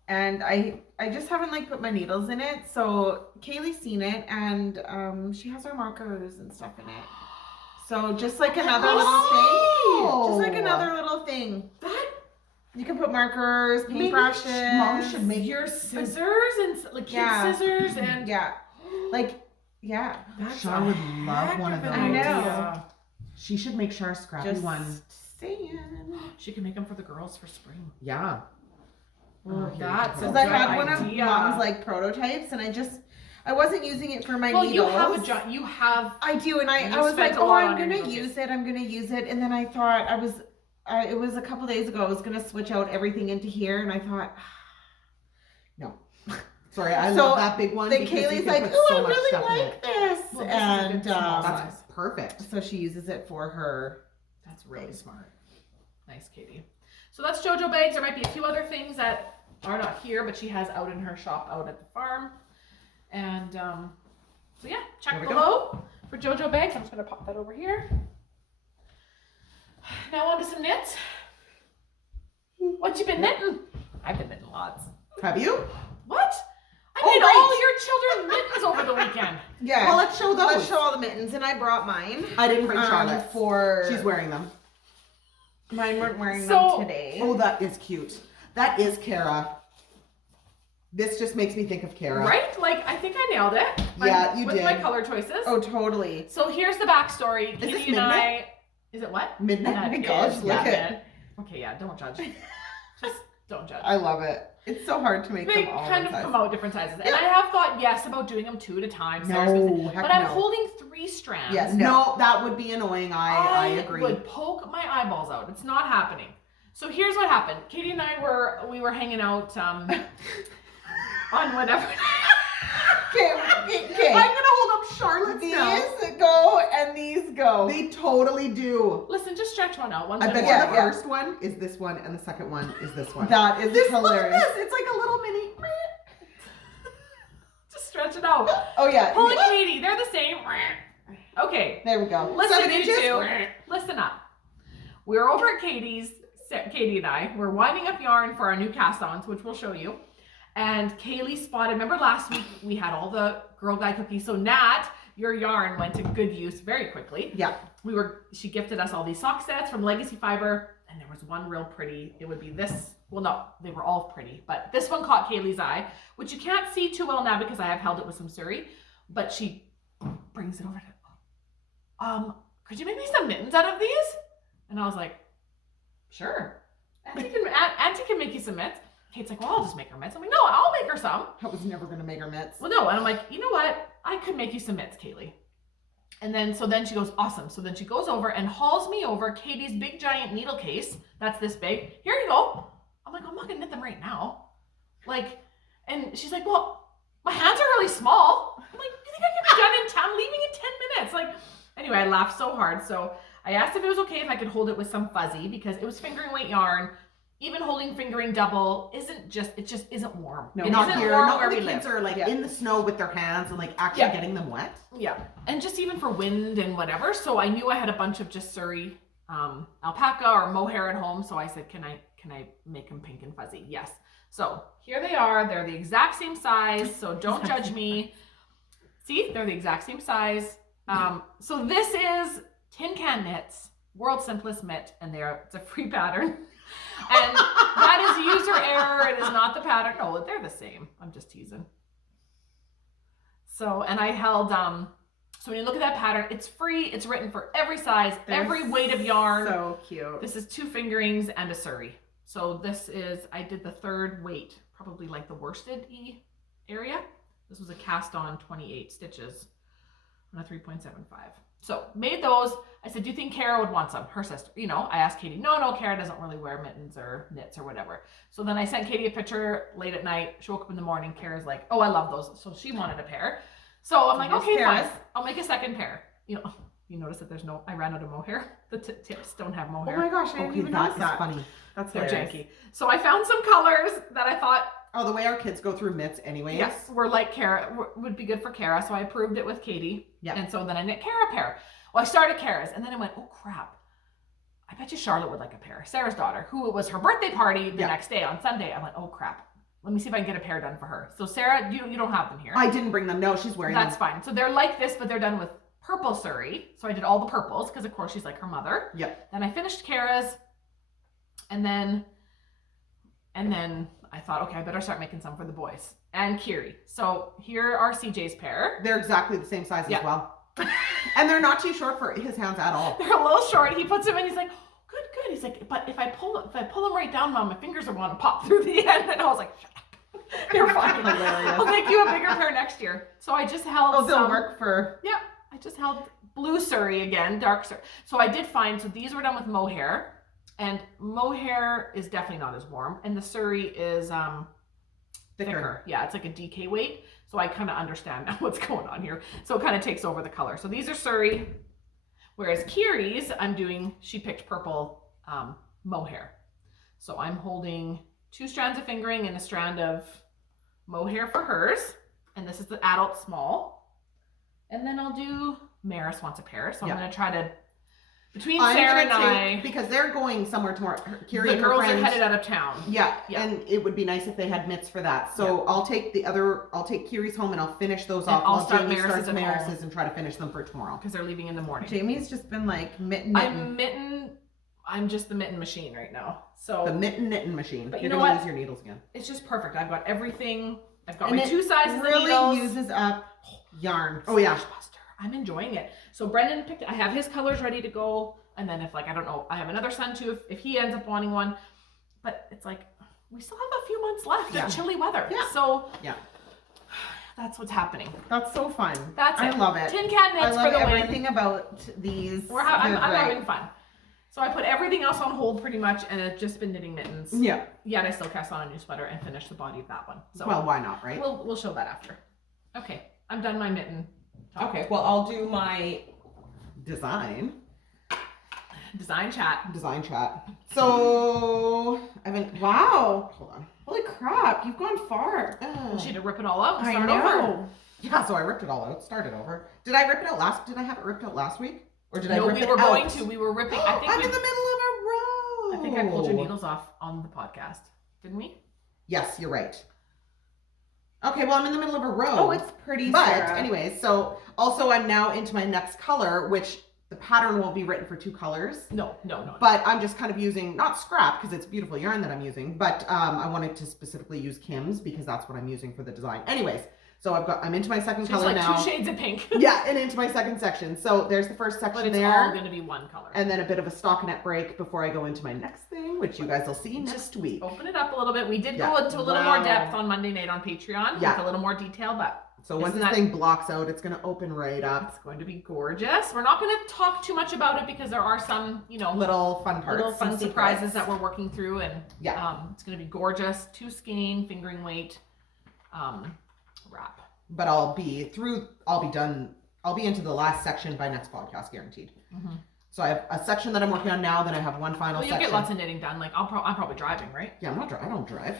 and I just haven't like put my needles in it. So Kaylee's seen it, and she has her markers and stuff in it. So just like another little thing, just like another little thing. That you can put markers, paintbrushes. Mom should make your scissors and like kid scissors and Shar would love one of those. I know. She should make Shar a scrappy Just one. saying. She can make them for the girls for spring. Yeah. That's a Because good I had one of idea. Mom's like prototypes, and I wasn't using it for my needles. You have I do, and I was like, I'm gonna use it, and then I thought it was a couple days ago, I was gonna switch out everything into here, and I thought, no. Sorry, I love that big one. Then because Kaylee's you can like, put oh, so I much really stuff in like it. this, Well, this is a and good small size. That's perfect. so she uses it for her. That's really smart. Nice, Katie. So that's Jojo bags. There might be a few other things that are not here, but she has out in her shop out at the farm. And so yeah, check below for Jojo bags. I'm just gonna pop that over here. Now on to some knits. What you been knitting? I've been knitting lots. Have you? What? I made all your children mittens over the weekend. Yeah. Well, let's show those. Let's show all the mittens, and I brought mine. I didn't bring Charlotte. She's wearing them. Mine weren't wearing them today. Oh, that is cute. That is Kara. This just makes me think of Kara. Right? Like, I think I nailed it. Yeah, you with did. With my color choices. Oh, totally. So here's the backstory. Is this Katie and midnight? I. Is it what? Midnight? That Oh my is gosh, look midnight. at Okay, yeah, don't judge. Just don't judge. I love it. It's so hard to make They them all kind of size. come out different sizes. And I have thought, yes, about doing them 2 at a time. No, but I'm holding 3 strands. Yes. No, that would be annoying. I agree. Would poke my eyeballs out. It's not happening. So here's what happened. Katie and I were hanging out on whatever. Okay. I'm gonna hold up Charlotte's now. These go and these go. They totally do. Listen, just stretch one out. One's I bet gonna you the first one is this one and the second one is this one. That is Look hilarious. at this. It's like a little mini. Just stretch it out. Oh yeah. Pull it, Katie. They're the same. Okay. There we go. Listen, 7 you inches? two. Listen up. We're over at Katie and I. We're winding up yarn for our new cast-ons, which we'll show you. And Kaylee spotted, remember last week we had all the Girl Guide cookies. So Nat, your yarn went to good use very quickly. Yeah. She gifted us all these sock sets from Legacy Fiber. And there was one real pretty. It would be this. Well, no, they were all pretty. But this one caught Kaylee's eye, which you can't see too well now because I have held it with some suri. But she brings it over to, could you make me some mittens out of these? And I was like, sure. Auntie can make you some mitts. Kate's like, well, I'll just make her mitts. I'm like, no, I'll make her some. I was never gonna make her mitts. Well, no, and I'm like, you know what? I could make you some mitts, Kaylee. And then, so then she goes, awesome. So then she goes over and hauls me over Katie's big giant needle case. That's this big. Here you go. I'm like, I'm not gonna knit them right now. Like, and she's like, well, my hands are really small. I'm like, you think I can be done in 10? I'm leaving in 10 minutes. Like, anyway, I laughed so hard. So I asked if it was okay if I could hold it with some fuzzy because it was fingering weight yarn. even holding fingering double it just isn't warm. No, it not isn't here. warm Not where when we the kids live. are like in the snow with their hands and like actually getting them wet. Yeah, and just even for wind and whatever. So I knew I had a bunch of just Surrey alpaca or mohair at home. So I said, can I make them pink and fuzzy? Yes. So here they are. They're the exact same size. So don't judge me. See, they're the exact same size. So this is Tin Can Knits, World's Simplest Mitt, and it's a free pattern. And that is user error. It is not the pattern. No, they're the same. I'm just teasing. So, and I held, so when you look at that pattern, it's free. It's written for every size, every weight of yarn. So cute. This is 2 fingerings and a Surrey. So this is, I did the 3rd weight, probably like the worsted area. This was a cast on 28 stitches on a 3.75. So made those. I said, do you think Kara would want some? Her sister, I asked Katie. No, Kara doesn't really wear mittens or knits or whatever. So then I sent Katie a picture late at night. She woke up in the morning. Kara's like, oh, I love those. So she wanted a pair. So I'm like, okay, fine. I'll make a second pair. You notice that I ran out of mohair. The tips don't have mohair. Oh my gosh, I didn't even notice that. Funny. That's They're hilarious. janky. So I found some colors that I thought, oh, the way our kids go through mitts anyways. yes, were like Kara, would be good for Kara. So I approved it with Katie. Yeah. And so then I knit Kara a pair. Well, I started Kara's and then I went, oh crap. I bet you Charlotte would like a pair. Sarah's daughter, who it was her birthday party the next day on Sunday. I went, oh crap. Let me see if I can get a pair done for her. So Sarah, you don't have them here. I didn't bring them. No, she's wearing them. That's fine. So they're like this, but they're done with purple Surrey. So I did all the purples because of course she's like her mother. Yep. Then I finished Kara's and then I thought, okay, I better start making some for the boys and Kiri. So here are CJ's pair. They're exactly the same size as well. And they're not too short for his hands at all. They're a little short. He puts them in. He's like, good. He's like, but if I pull them right down, Mom, my fingers are going to pop through the end. And I was like, shut up. They're fine. I'll make you a bigger pair next year. So I just held. Oh, they'll work for. Yeah, I just held blue Surrey again, dark Surrey. So I did find. So these were done with mohair, and mohair is definitely not as warm, and the Surrey is thicker. Yeah, it's like a DK weight. So I kind of understand now what's going on here. So it kind of takes over the color. So these are Surrey, whereas Kiri's, she picked purple mohair. So I'm holding 2 strands of fingering and a strand of mohair for hers. And this is the adult small. And then I'll do, Maris wants a pair. So I'm going to try to, between Sarah and I, because they're going somewhere tomorrow. Kiri the and her girls friends are headed out of town. Yeah, and it would be nice if they had mitts for that. So I'll take Kiri's home and I'll finish those off. I'll start Jamie Maris's starts Maris's and try to finish them for tomorrow. Because they're leaving in the morning. Jamie's just been like mitten. I'm just the mitten machine right now. So the knitting machine. But you're know gonna what? use your needles again. It's just perfect. I've got everything. I've got And my 2 sizes of needles. really uses up yarn. Oh yeah. I'm enjoying it. So Brendan I have his colors ready to go. And then if I don't know, I have another son too, if he ends up wanting one. But it's like, we still have a few months left of chilly weather. Yeah. So that's what's happening. That's so fun. I love it. Tin Can Knits I for the love win. everything about these. I'm having fun. So I put everything else on hold pretty much, and I've just been knitting mittens. Yeah. Yet I still cast on a new sweater and finish the body of that one. So well, why not, right? We'll show that after. Okay, I'm done my mitten. Okay, well I'll do my design chat. So wow. Hold on. Holy crap, you've gone far. She had to rip it all out and I start know. over. Yeah, so I ripped it all out, started over. Did I rip it out last? Did I have it ripped out last week? Or did I rip it out? No, we were going to. We were ripping. I think I'm in the middle of a row. I think I pulled your needles off on the podcast. Didn't we? Yes, you're right. Okay, well, I'm in the middle of a row. Oh, it's pretty, But Sarah. anyways, so also I'm now into my next color, which the pattern won't be written for 2 colors. No. But I'm just kind of using, not scrap, because it's beautiful yarn that I'm using, but I wanted to specifically use Kim's because that's what I'm using for the design. Anyways, so I'm into my second color like now. 2 shades of pink. Yeah, and into my second section. So there's the first section But it's there. all going to be one color. And then a bit of a stockinette break before I go into my next thing, which you guys will see next week. Open it up a little bit. We did go into a little more depth on Monday night on Patreon with a little more detail, but so once this thing blocks out, it's going to open right up. It's going to be gorgeous. We're not going to talk too much about it because there are some, little fun parts, little fun surprises that we're working through, and it's going to be gorgeous. 2 skein, fingering weight, wrap. But I'll be into the last section by next podcast, guaranteed. Mm-hmm. So I have a section that I'm working on now, then I have one final Well, you'll section. get lots of knitting done. Like I'm probably driving, right? Yeah, I don't drive.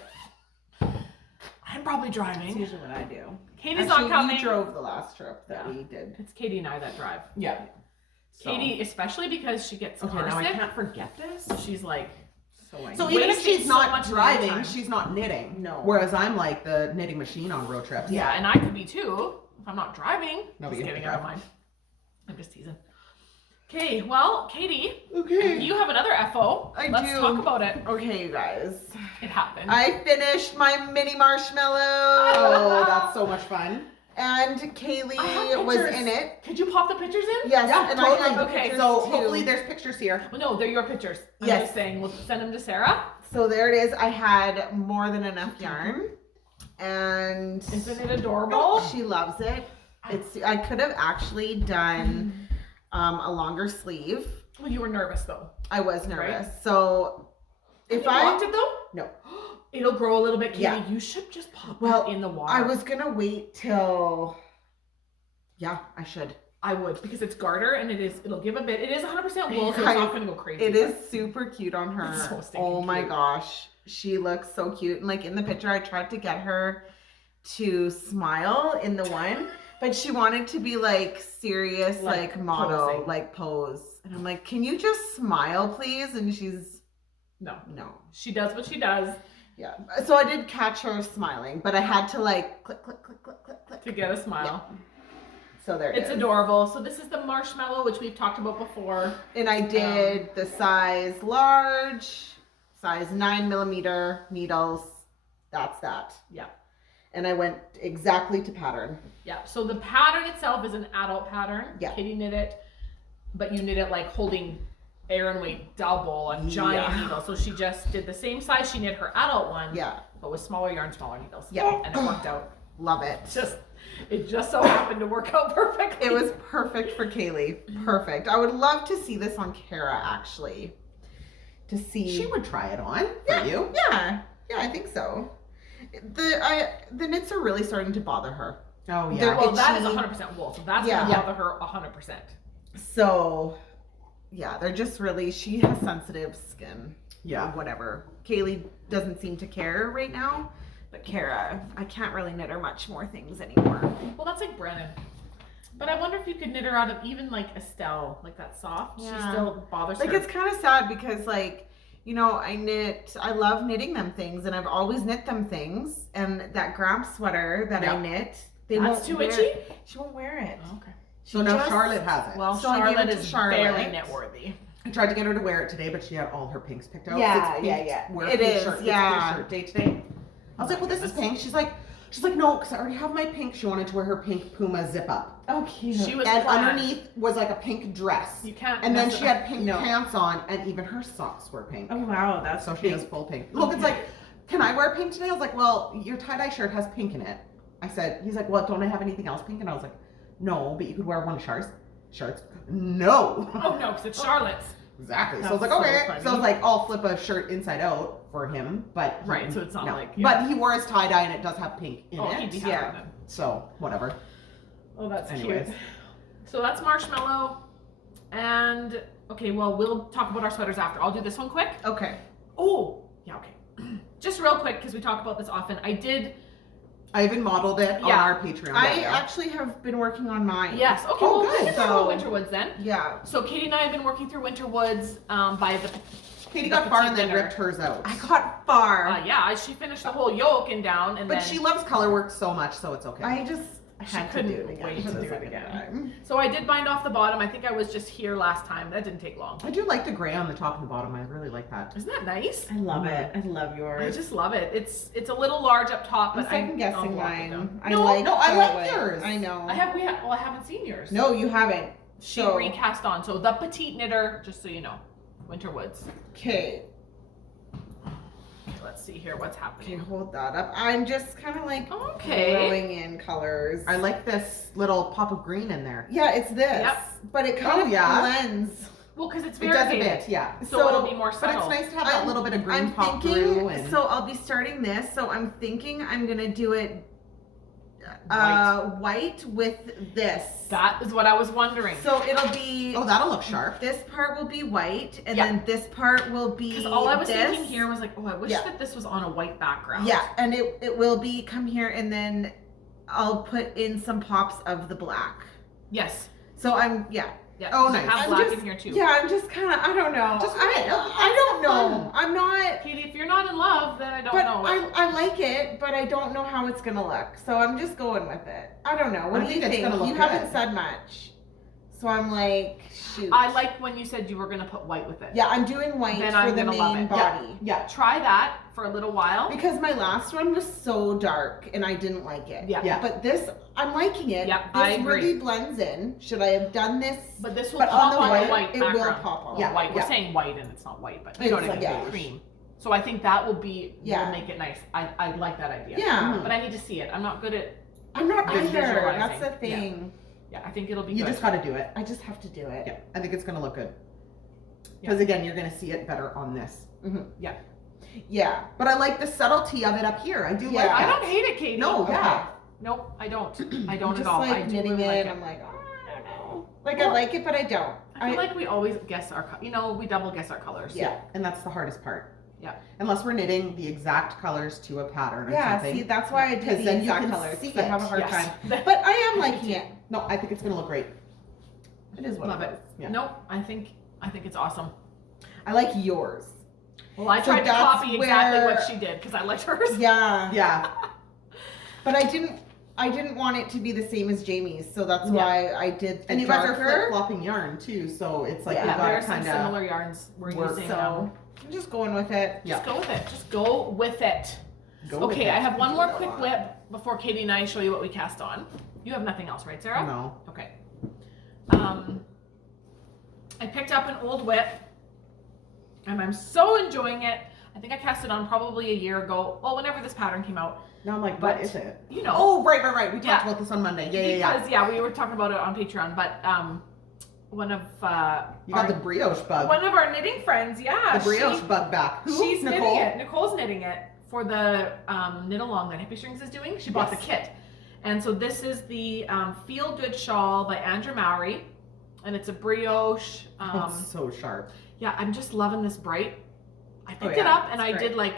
I'm probably That's driving. usually what I do. Katie's Actually, not coming. you drove the last trip that Yeah. we did. It's Katie and I that drive. Yeah. So. Katie, especially because she gets Okay, car now I sick, can't forget this. she's like, So even if wasting she's so not much of your driving, time. she's not knitting. No. Whereas I'm like the knitting machine on road trips. yeah, and I could be too if I'm not driving. No, but Just you kidding, have I to don't mind. I'm just teasing. Okay, well, Katie, Okay. you have another FO. I Let's do. talk about it. Okay, you guys. It happened. I finished my mini marshmallow. Oh, that's so much fun. And I have Kaylee was pictures. in it. Could you pop the pictures in? Yes, Yeah, and totally. I have the Okay, pictures So too. hopefully there's pictures here. Well, no, they're your pictures. I'm Yes. just saying, we'll send them to Sarah. So there it is. I had more than enough yarn. And Isn't it adorable? she loves it. I could have actually done a longer sleeve. Well, you were nervous though. I was nervous. So if you I walked it though? No. It'll grow a little bit, Katie. Yeah. You should just pop Well, that in the water. I was gonna wait till I should. I would, because it's garter and it'll give a bit. It is 100% wool, so it's I- not going to go crazy. It is super cute on her. It's so stinking Oh my cute. gosh. She looks so cute. And like in the picture, I tried to get her to smile in the one, but she wanted to be like serious, like model, posing. like pose. And I'm like, can you just smile, please? And she's No. she She does what she does yeah. So I did catch her smiling, but I had to like click, click, click, click, click, click. to get a smile. So there it It's is. adorable. So this is the marshmallow, which we've talked about before. And I did the size large, size 9mm needles. That's that. Yeah. And I went exactly to pattern. Yeah. So the pattern itself is an adult pattern. Yeah. Katie knit it, but you knit it like holding air and weight double, a giant Yeah. needle. So she just did the same size. She knit her adult one, Yeah. but with smaller yarn, smaller needles. Yeah. And it worked out. Love it. It just so happened to work out perfectly. It was perfect for Kaylee. Perfect. I would love to see this on Kara actually. To see. She would try it on for you. Yeah. Yeah, I think so. The knits are really starting to bother her. Oh They're yeah. Well, that is itchy. 100% wool, so that's Yeah. gonna bother her 100%. So yeah, they're just really she has sensitive skin. Yeah. Or whatever. Kaylee doesn't seem to care right now. But Kara, I can't really knit her much more things anymore. Well, that's like Brennan. But I wonder if you could knit her out of even like Estelle, like that soft. She Yeah. still bothers Like her. it's kind of sad because like, you know, I love knitting them things and I've always knit them things. And that Grab sweater that I Yeah. knit, That's won't too wear itchy? it. She won't wear it. Oh, okay. So now just- Charlotte has it. Well, So I gave Charlotte it to is Charlotte. very knit worthy. I tried to get her to wear it today, but she had all her pinks picked out. Yeah, It's yeah, pink. yeah. Wear a It pink is, shirt. It's yeah. pink shirt day today. I was like, well, this is pink. She's like, no, because I already have my pink. She wanted to wear her pink Puma zip up. Oh, cute. She was And planned. underneath was like a pink dress. You can't. And then mess she it up. had pink No. pants on, and even her socks were pink. Oh wow, that's So she has full pink. Look, it's like, can I wear pink today? I was like, well, your tie-dye shirt has pink in it. He's like, well, don't I have anything else pink? And I was like, no, but you could wear one of shirts. No. Oh no, because it's Charlotte's. Exactly. So I was That's like, so okay. funny. So I was like, I'll flip a shirt inside out for him, but Right, so it's not like- yeah. But he wore his tie-dye and it does have pink in Oh, he'd it. be happy Yeah. then. So whatever. Oh, that's Anyways. cute. So that's marshmallow. And okay, well, we'll talk about our sweaters after. I'll do this one quick. Okay. Oh, yeah, okay. Just real quick, because we talk about this often. I even modeled it on Yeah. our Patreon I video. actually have been working on mine. Yes. Okay. Oh, well, good. we can talk about So- Winterwoods then. Yeah. So Katie and I have been working through Winterwoods by the. Katie the got far petite and then dinner. ripped hers out. I got far. Yeah, she finished the whole yoke and down, and But then she loves color work so much, so it's okay. I just She had to couldn't do it again. wait for to the do it second again. time. So I did bind off the bottom. I think I was just here last time. That didn't take long. I do like the gray on the top and the bottom. I really like that. Isn't that nice? I love it. I love I yours. just love it. It's a little large up top, I'm but second I'll guessing block it mine. down. I No, like no, I that like way. yours. I know. I haven't seen yours. No, you haven't. She So- recast on. So the petite knitter, just so you know, Winterwoods. Okay. Let's see here what's Okay, happening. hold that up. I'm just kind of like Okay. throwing in colors. I like this little pop of green in there. Yeah, it's this. Yep. But it kind Oh, of yeah. blends. Well, because it's It does a variegated, bit, yeah. so it'll be more But subtle. it's nice to have that little bit of green I'm pop thinking, through. And so I'll be starting this. So I'm thinking I'm gonna do it white with this. That is what I was wondering. So it'll be. Oh, that'll look sharp. This part will be white, and Yeah. then this part will be. Because all I was this. thinking here was like, oh, I wish Yeah. that this was on a white background. Yeah, and it will be come here, and then I'll put in some pops of the black. Yes. So I'm Yeah. Oh, 'cause you nice. have I'm black just- in here too. Yeah, I'm just kind of I don't know. Just I don't know. fun. I'm not. Katie, if you're not in love, then I don't But know. I like it, but I don't know how it's gonna look. So I'm just going with it. I don't know. What I do you think it's think? gonna look You good. haven't said much, so I'm like, shoot. I like when you said you were gonna put white with it. Yeah, I'm doing white Then for I'm the gonna love main it. body. Yeah. Try that for a little while. Because my last one was so dark and I didn't like it. Yeah. Yeah. But this, I'm liking it. Yep, this I agree. really blends in. Should I have done this? But this will But pop on the a white it will background. pop on. Yeah. White. We're yeah. saying white and it's not white, but you It's know what I like mean. beige. Cream. So I think that will be Yeah. will make it nice. I like that idea. Yeah. But I need to see it. I'm not good at. I'm not I'm either. visualizing. That's the thing. Yeah, I think it'll be You good. just got to do it. I just have to do it. Yeah, I think it's gonna look good. Because again, you're gonna see it better on this. Yeah. But I like the subtlety of it up here. I do Yeah. like I that. don't hate it, Katie. No, yeah. Nope, I don't. I I'm don't just at all. like I do knitting really it. like it. I'm like, oh, I don't know. Like Well, I like it, but I don't. I feel like we always guess our, we double guess our colors. Yeah. And that's the hardest part. Yeah. Unless we're knitting the exact colors to a pattern or Yeah. something. See, that's why I did Because the then you exact can colors. see 'Cause I have a it. hard Yes. time. But I am liking it. No, I think it's gonna look great. It is what Love it it. is. Yeah. Nope, I think it's awesome. I like yours. Well, I So tried to that's copy exactly where- what she did because I liked hers. Yeah. Yeah. But I didn't want it to be the same as Jamie's, so that's Yeah. why I did the And you guys are darker. flip-flopping yarn too, so it's like Yeah, you There gotta are some kind similar of yarns we're work, using. So I'm just going with it. Yeah. Just go with it. Just go with it. go with Okay, it. I have one more quick whip before Katie and I show you what we cast on. You have nothing else, right, Sarah? No. Okay. I picked up an old whip, and I'm so enjoying it. I think I cast it on probably a year ago. Well, whenever this pattern came out, Now I'm like, But- what is it? you know. Oh, right. We talked Yeah. about this on Monday. Yeah. Because we were talking about it on Patreon, but one of You got the brioche bug. one of our knitting friends, The brioche bug back. Who? She's Nicole? knitting it. Nicole's knitting it for the knit along that Hippie Strings is doing. She bought Yes. the kit, and so this is the Feel Good shawl by Andrew Mowry, and it's a brioche. It's so sharp. Yeah, I'm just loving this bright. I picked yeah, it up and it's I great. did like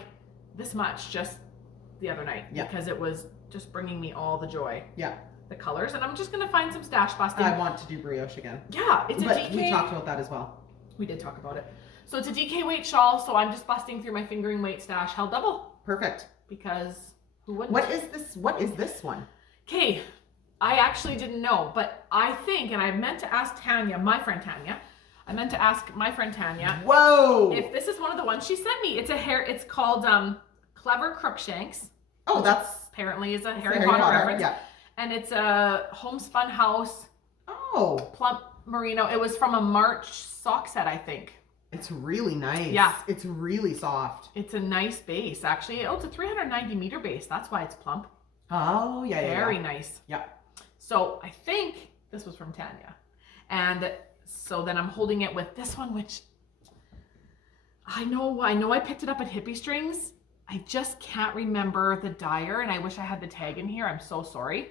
this much just the other night Yeah. because it was just bringing me all the joy. Yeah. The colors, and I'm just gonna find some stash busting. I want to do brioche again. Yeah, it's But a DK. we talked about that as well. We did talk about it. So it's a DK weight shawl, so I'm just busting through my fingering weight stash held double Perfect. because who wouldn't? What is this? What is this one? Okay, I actually didn't know, but I think, and I meant to ask Tanya, my friend Tanya, Whoa! if this is one of the ones she sent me. It's called Clever Crookshanks. Oh, that's Apparently is a it's Harry the Potter reference. Yeah. And it's a homespun house, Oh, plump merino. It was from a March sock set, I think. it's really nice. Yeah. It's really soft. It's a nice base, actually. Oh, it's a 390 meter base. That's why it's plump. Oh, yeah. Very nice. Yeah. So I think this was from Tanya. And so then I'm holding it with this one, which I know I picked it up at Hippie Strings. I just can't remember the dyer, and I wish I had the tag in here. I'm so sorry.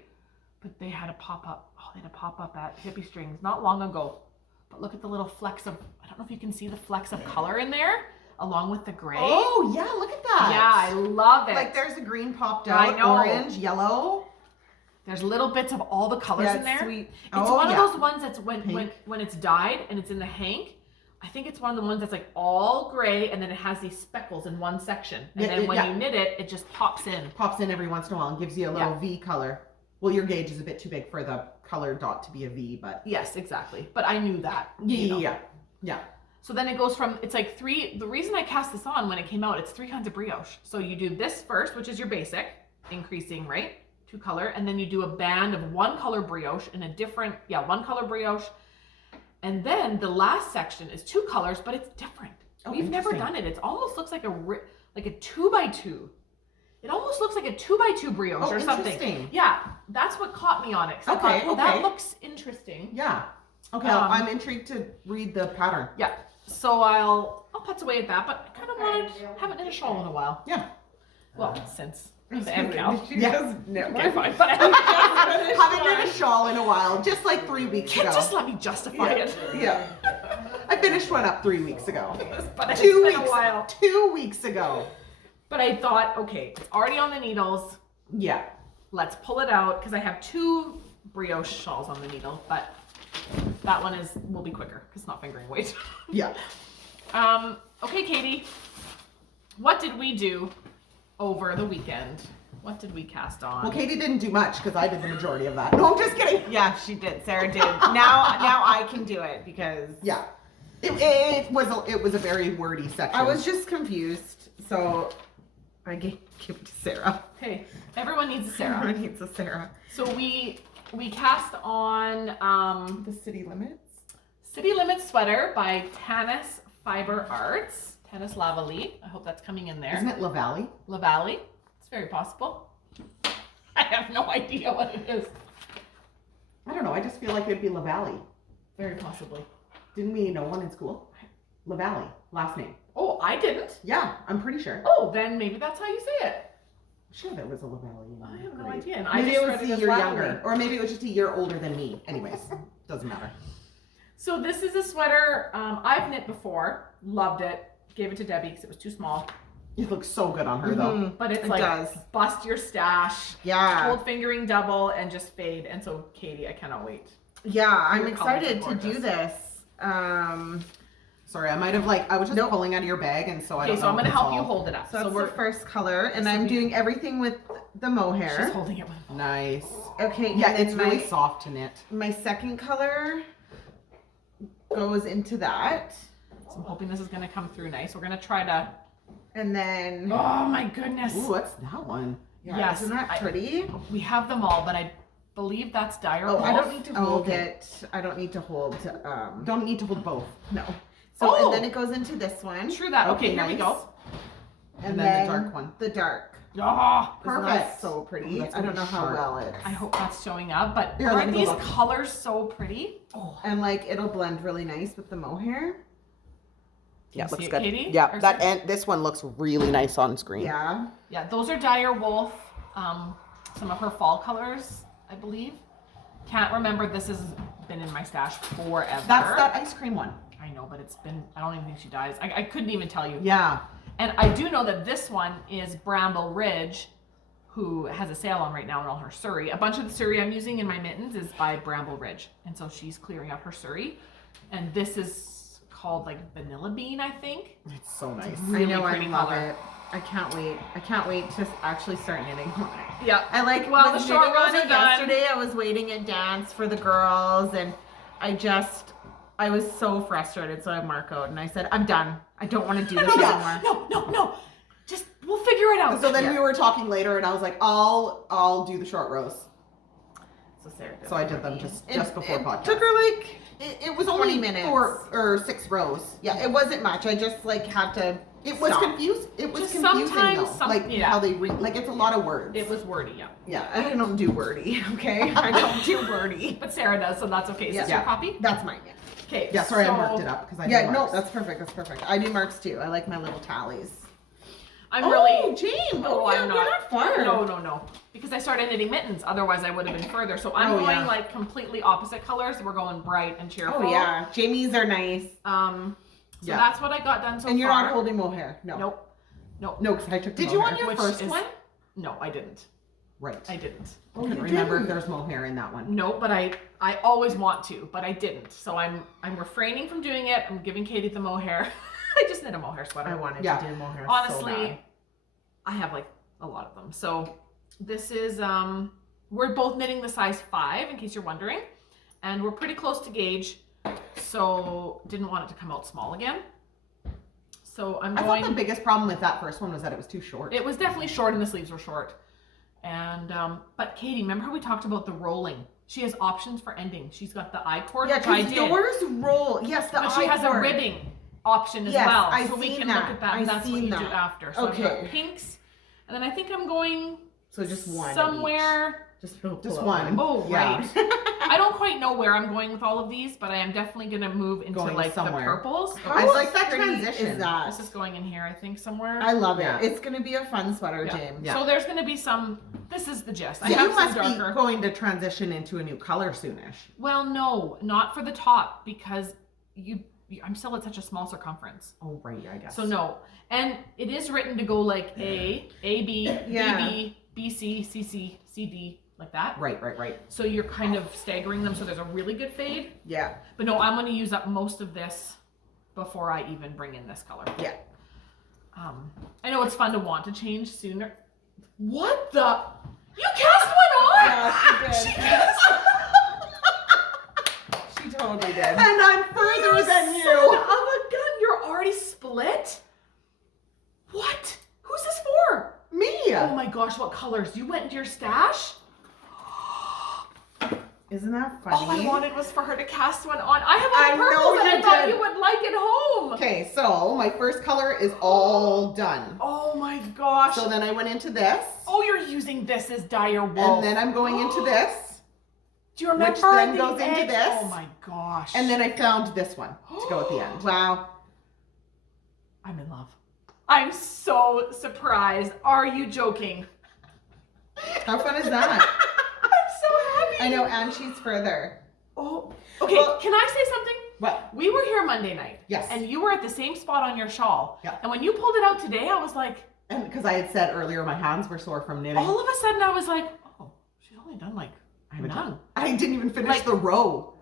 But they had a pop-up. Oh, they had a pop-up at Hippie Strings not long ago. But look at the little flecks of, I don't know if you can see the flecks of color in there, along with the gray. Oh, yeah. Look at that. Yeah, I love it. Like there's a green popped I out, know. orange, yellow. There's little bits of all the colors Yeah, in there. it's sweet. It's Oh, one yeah. of those ones that's when it's dyed and it's in the hank. I think it's one of the ones that's like all gray and then it has these speckles in one section. And Yeah, then when yeah. you knit it, it just pops in. Pops in every once in a while and gives you a little Yeah. V color. Well, your gauge is a bit too big for the color dot to be a V, but Yes, exactly. But I knew that. you know. yeah. So then it goes from, it's like the reason I cast this on when it came out, it's 3 kinds of brioche. So you do this first, which is your basic, increasing, right? 2 color. And then you do a band of 1 color brioche and a different, 1 color brioche. And then the last section is 2 colors, but it's different. Oh, We've never interesting. done it. It almost looks like a 2x2. It almost looks like a 2x2 brioche Oh, or something. interesting. Yeah, that's what caught me on it. 'Cause I Okay, thought, that okay. looks interesting. Yeah. Okay, I'm intrigued to read the pattern. Yeah, so I'll putz away at that, but I kind of wanted, haven't knit a shawl in a while. Yeah. Well, since The M cow. She Yeah. just knit one. Okay, fine. But I Haven't done a shawl in a while, just like 3 weeks can't ago. just let me justify it. Yeah. I finished one up 3 weeks ago. But it's 2 been weeks. a while. 2 weeks ago. But I thought, okay, it's already on the needles. Yeah. Let's pull it out because I have 2 brioche shawls on the needle, but that one will be quicker because it's not fingering weight. Yeah. Okay, Katie, what did we do over the weekend? What did we cast on? Well, Katie didn't do much because I did the majority of that. No, I'm just kidding. Yeah, she did. Sarah did. Now I can do it because Yeah. It was a very wordy section. I was just confused. So I gave it to Sarah. Okay, everyone needs a Sarah. Everyone needs a Sarah. So we cast on The City Limits. City Limits sweater by Tanis Fiber Arts. Tanis Lavalley. I hope that's coming in there. Isn't it La Valley? Lavalley. It's very possible. I have no idea what it is. I don't know. I just feel like it'd be La Valley. Very possibly. Didn't we know one in school? La Valley, last name. Oh, I didn't. Yeah, I'm pretty sure. Oh, then maybe that's how you say it. Sure, there was a La Valley. In I have no grade. idea. And I Maybe just it was read a as year Lavalley. younger, or maybe it was just a year older than me. Anyways, doesn't matter. So this is a sweater I've knit before. Loved it. Gave it to Debbie because it was too small. It looks so good on her though. Mhm. But it's It like does. bust your stash, Yeah. cold fingering double, and just fade. And so Katie, I cannot wait. Yeah, I'm Your colors excited are to do gorgeous. this. Sorry, I might have I was just Nope. pulling out of your bag, and so I Okay, don't so know I'm if gonna it's help you all- hold it up. So that's we're the first color, and This will I'm be- doing everything with the she's mohair. holding it with Nice. Okay, Yeah, and then it's really soft to knit. my second color goes into that, So I'm hoping this is gonna come through nice. We're gonna try to. and then Oh my goodness. Ooh, what's that one? yeah, yes, isn't that I- pretty? We have them all, but I believe that's dire Oh, I wolf. don't need to Oh, hold okay. it. I don't need to hold. Don't need to hold both. No. So Oh! and then it goes into this one, True that. Okay, here we nice. go. And then the dark one. The dark. Oh, Isn't that Perfect. so pretty. That's I don't really know how sharp. well it's. I hope that's showing up. But Here, let aren't me go these look. colors so pretty? Oh, And like it'll blend really nice with the mohair. Can you see it, Katie? Yeah, Or that sorry? and this one looks really nice on screen. Yeah. Yeah, those are dire wolf. Some of her fall colors, I believe. Can't remember. This has been in my stash forever. That's that ice cream one. I know, but it's been. I don't even think she dies. I couldn't even tell you. Yeah. And I do know that this one is Bramble Ridge, who has a sale on right now in all her Surrey. A bunch of the Surrey I'm using in my mittens is by Bramble Ridge. And so she's clearing out her Surrey. And this is called like Vanilla Bean, I think. It's so nice. Really I know, I pretty love color. it. I can't wait. I can't wait to actually start knitting. Yeah. I like Well, was the short knitting on rows are it done. yesterday. I was waiting at dance for the girls, and I was so frustrated. So I mark out and I said, "I'm done. I don't want to do this anymore." No. Just we'll figure it out. So then Yeah. we were talking later, and I was like, "I'll do the short rows." So Sarah did So I it did for them me. just It- before it podcast. Took her like It was 20 only minutes. 4 or 6 rows. yeah, it wasn't much. I just like had to. It was stop. confused. It was Just confusing sometimes though. some- like yeah. how they like it's a lot of words. It was wordy, yeah. Yeah, I don't do wordy. Okay, I don't do wordy. But Sarah does, so that's okay. Is this Yeah. your copy? That's mine. Yeah. Okay. yeah, sorry, so I marked it up because I did Yeah, no, marks. that's perfect. That's perfect. I do marks too. I like my little tallies. I'm Oh, really. Jane. Oh, yeah, I'm we're not. not far. No. Because I started knitting mittens. Otherwise, I would have been further. So I'm Oh, going yeah. like completely opposite colors. We're going bright and cheerful. Oh yeah, Jamie's are nice. So Yeah. that's what I got done so And you're far. not holding mohair. No. Nope. No, because I took. the Did you mohair. on your Which first is- one? No, I didn't. Right. I didn't. I couldn't remember if there's mohair in that one. No, but I always want to, but I didn't. So I'm refraining from doing it. I'm giving Katie the mohair. I just knit a mohair sweater. I wanted Yeah. to do mohair. Honestly, so bad. I have like a lot of them. So this is we're both knitting the size 5 in case you're wondering, and we're pretty close to gauge, so didn't want it to come out small again. So I'm I going. thought the biggest problem with that first one was that it was too short. It was definitely short and the sleeves were short. And but Katie, remember how we talked about the rolling? She has options for ending. She's got the I cord, Yeah, which I because did. yours roll. Yes, the But she has a I-cord. ribbing option as Yes, well. I So we seen can that. look at that. I And that's what seen you do that. after. So I've got Okay. pinks. And then I think I'm going So just one. of each. somewhere. Just, pull Just out one. Oh, Yeah. right. I don't quite know where I'm going with all of these, but I am definitely gonna move into Going like somewhere. the purples. I like that pretty transition. Is that? This is going in here, I think, somewhere. I love Yeah. it. It's gonna be a fun sweater, Yeah. James. Yeah. So there's gonna be some. This is the gist. I So have you some must darker. be going to transition into a new color soonish. Well, no, not for the top because I'm still at such a small circumference. Oh, right, I guess. So no, and it is written to go like A B, Yeah. B B, C C D, like that. Right. So you're kind of staggering them so there's a really good fade. Yeah. But no, I'm going to use up most of this before I even bring in this color. Yeah. I know it's fun to want to change sooner. What the? You cast one on? Yeah, she did. She did. She totally did. And I'm further than Son you. of a gun, you're already split? What? Who's this for? Me. Oh my gosh, what colors? You went into your stash? Isn't that All I funny? wanted was for her to cast one on. I have all I the know purples that I you thought did. you would like at home. Okay, so my first color is all done. Oh my gosh. So then I went into this. Oh, you're using this as dire wolf. And then I'm going into this. Do you remember which then the goes into egg? this. Oh my gosh. And then I found this one to go at the end. Wow. I'm in love. I'm so surprised. Are you joking? How fun is that? I'm so happy. I know, and she's further. Oh, okay. Well- Can I say something? What? We were here Monday night. Yes. And you were at the same spot on your shawl. Yeah. And when you pulled it out today, I was like, And because I had said earlier my hands were sore from knitting. all of a sudden I was like, oh, she's only done like I haven't none. I didn't even finish Like- the row.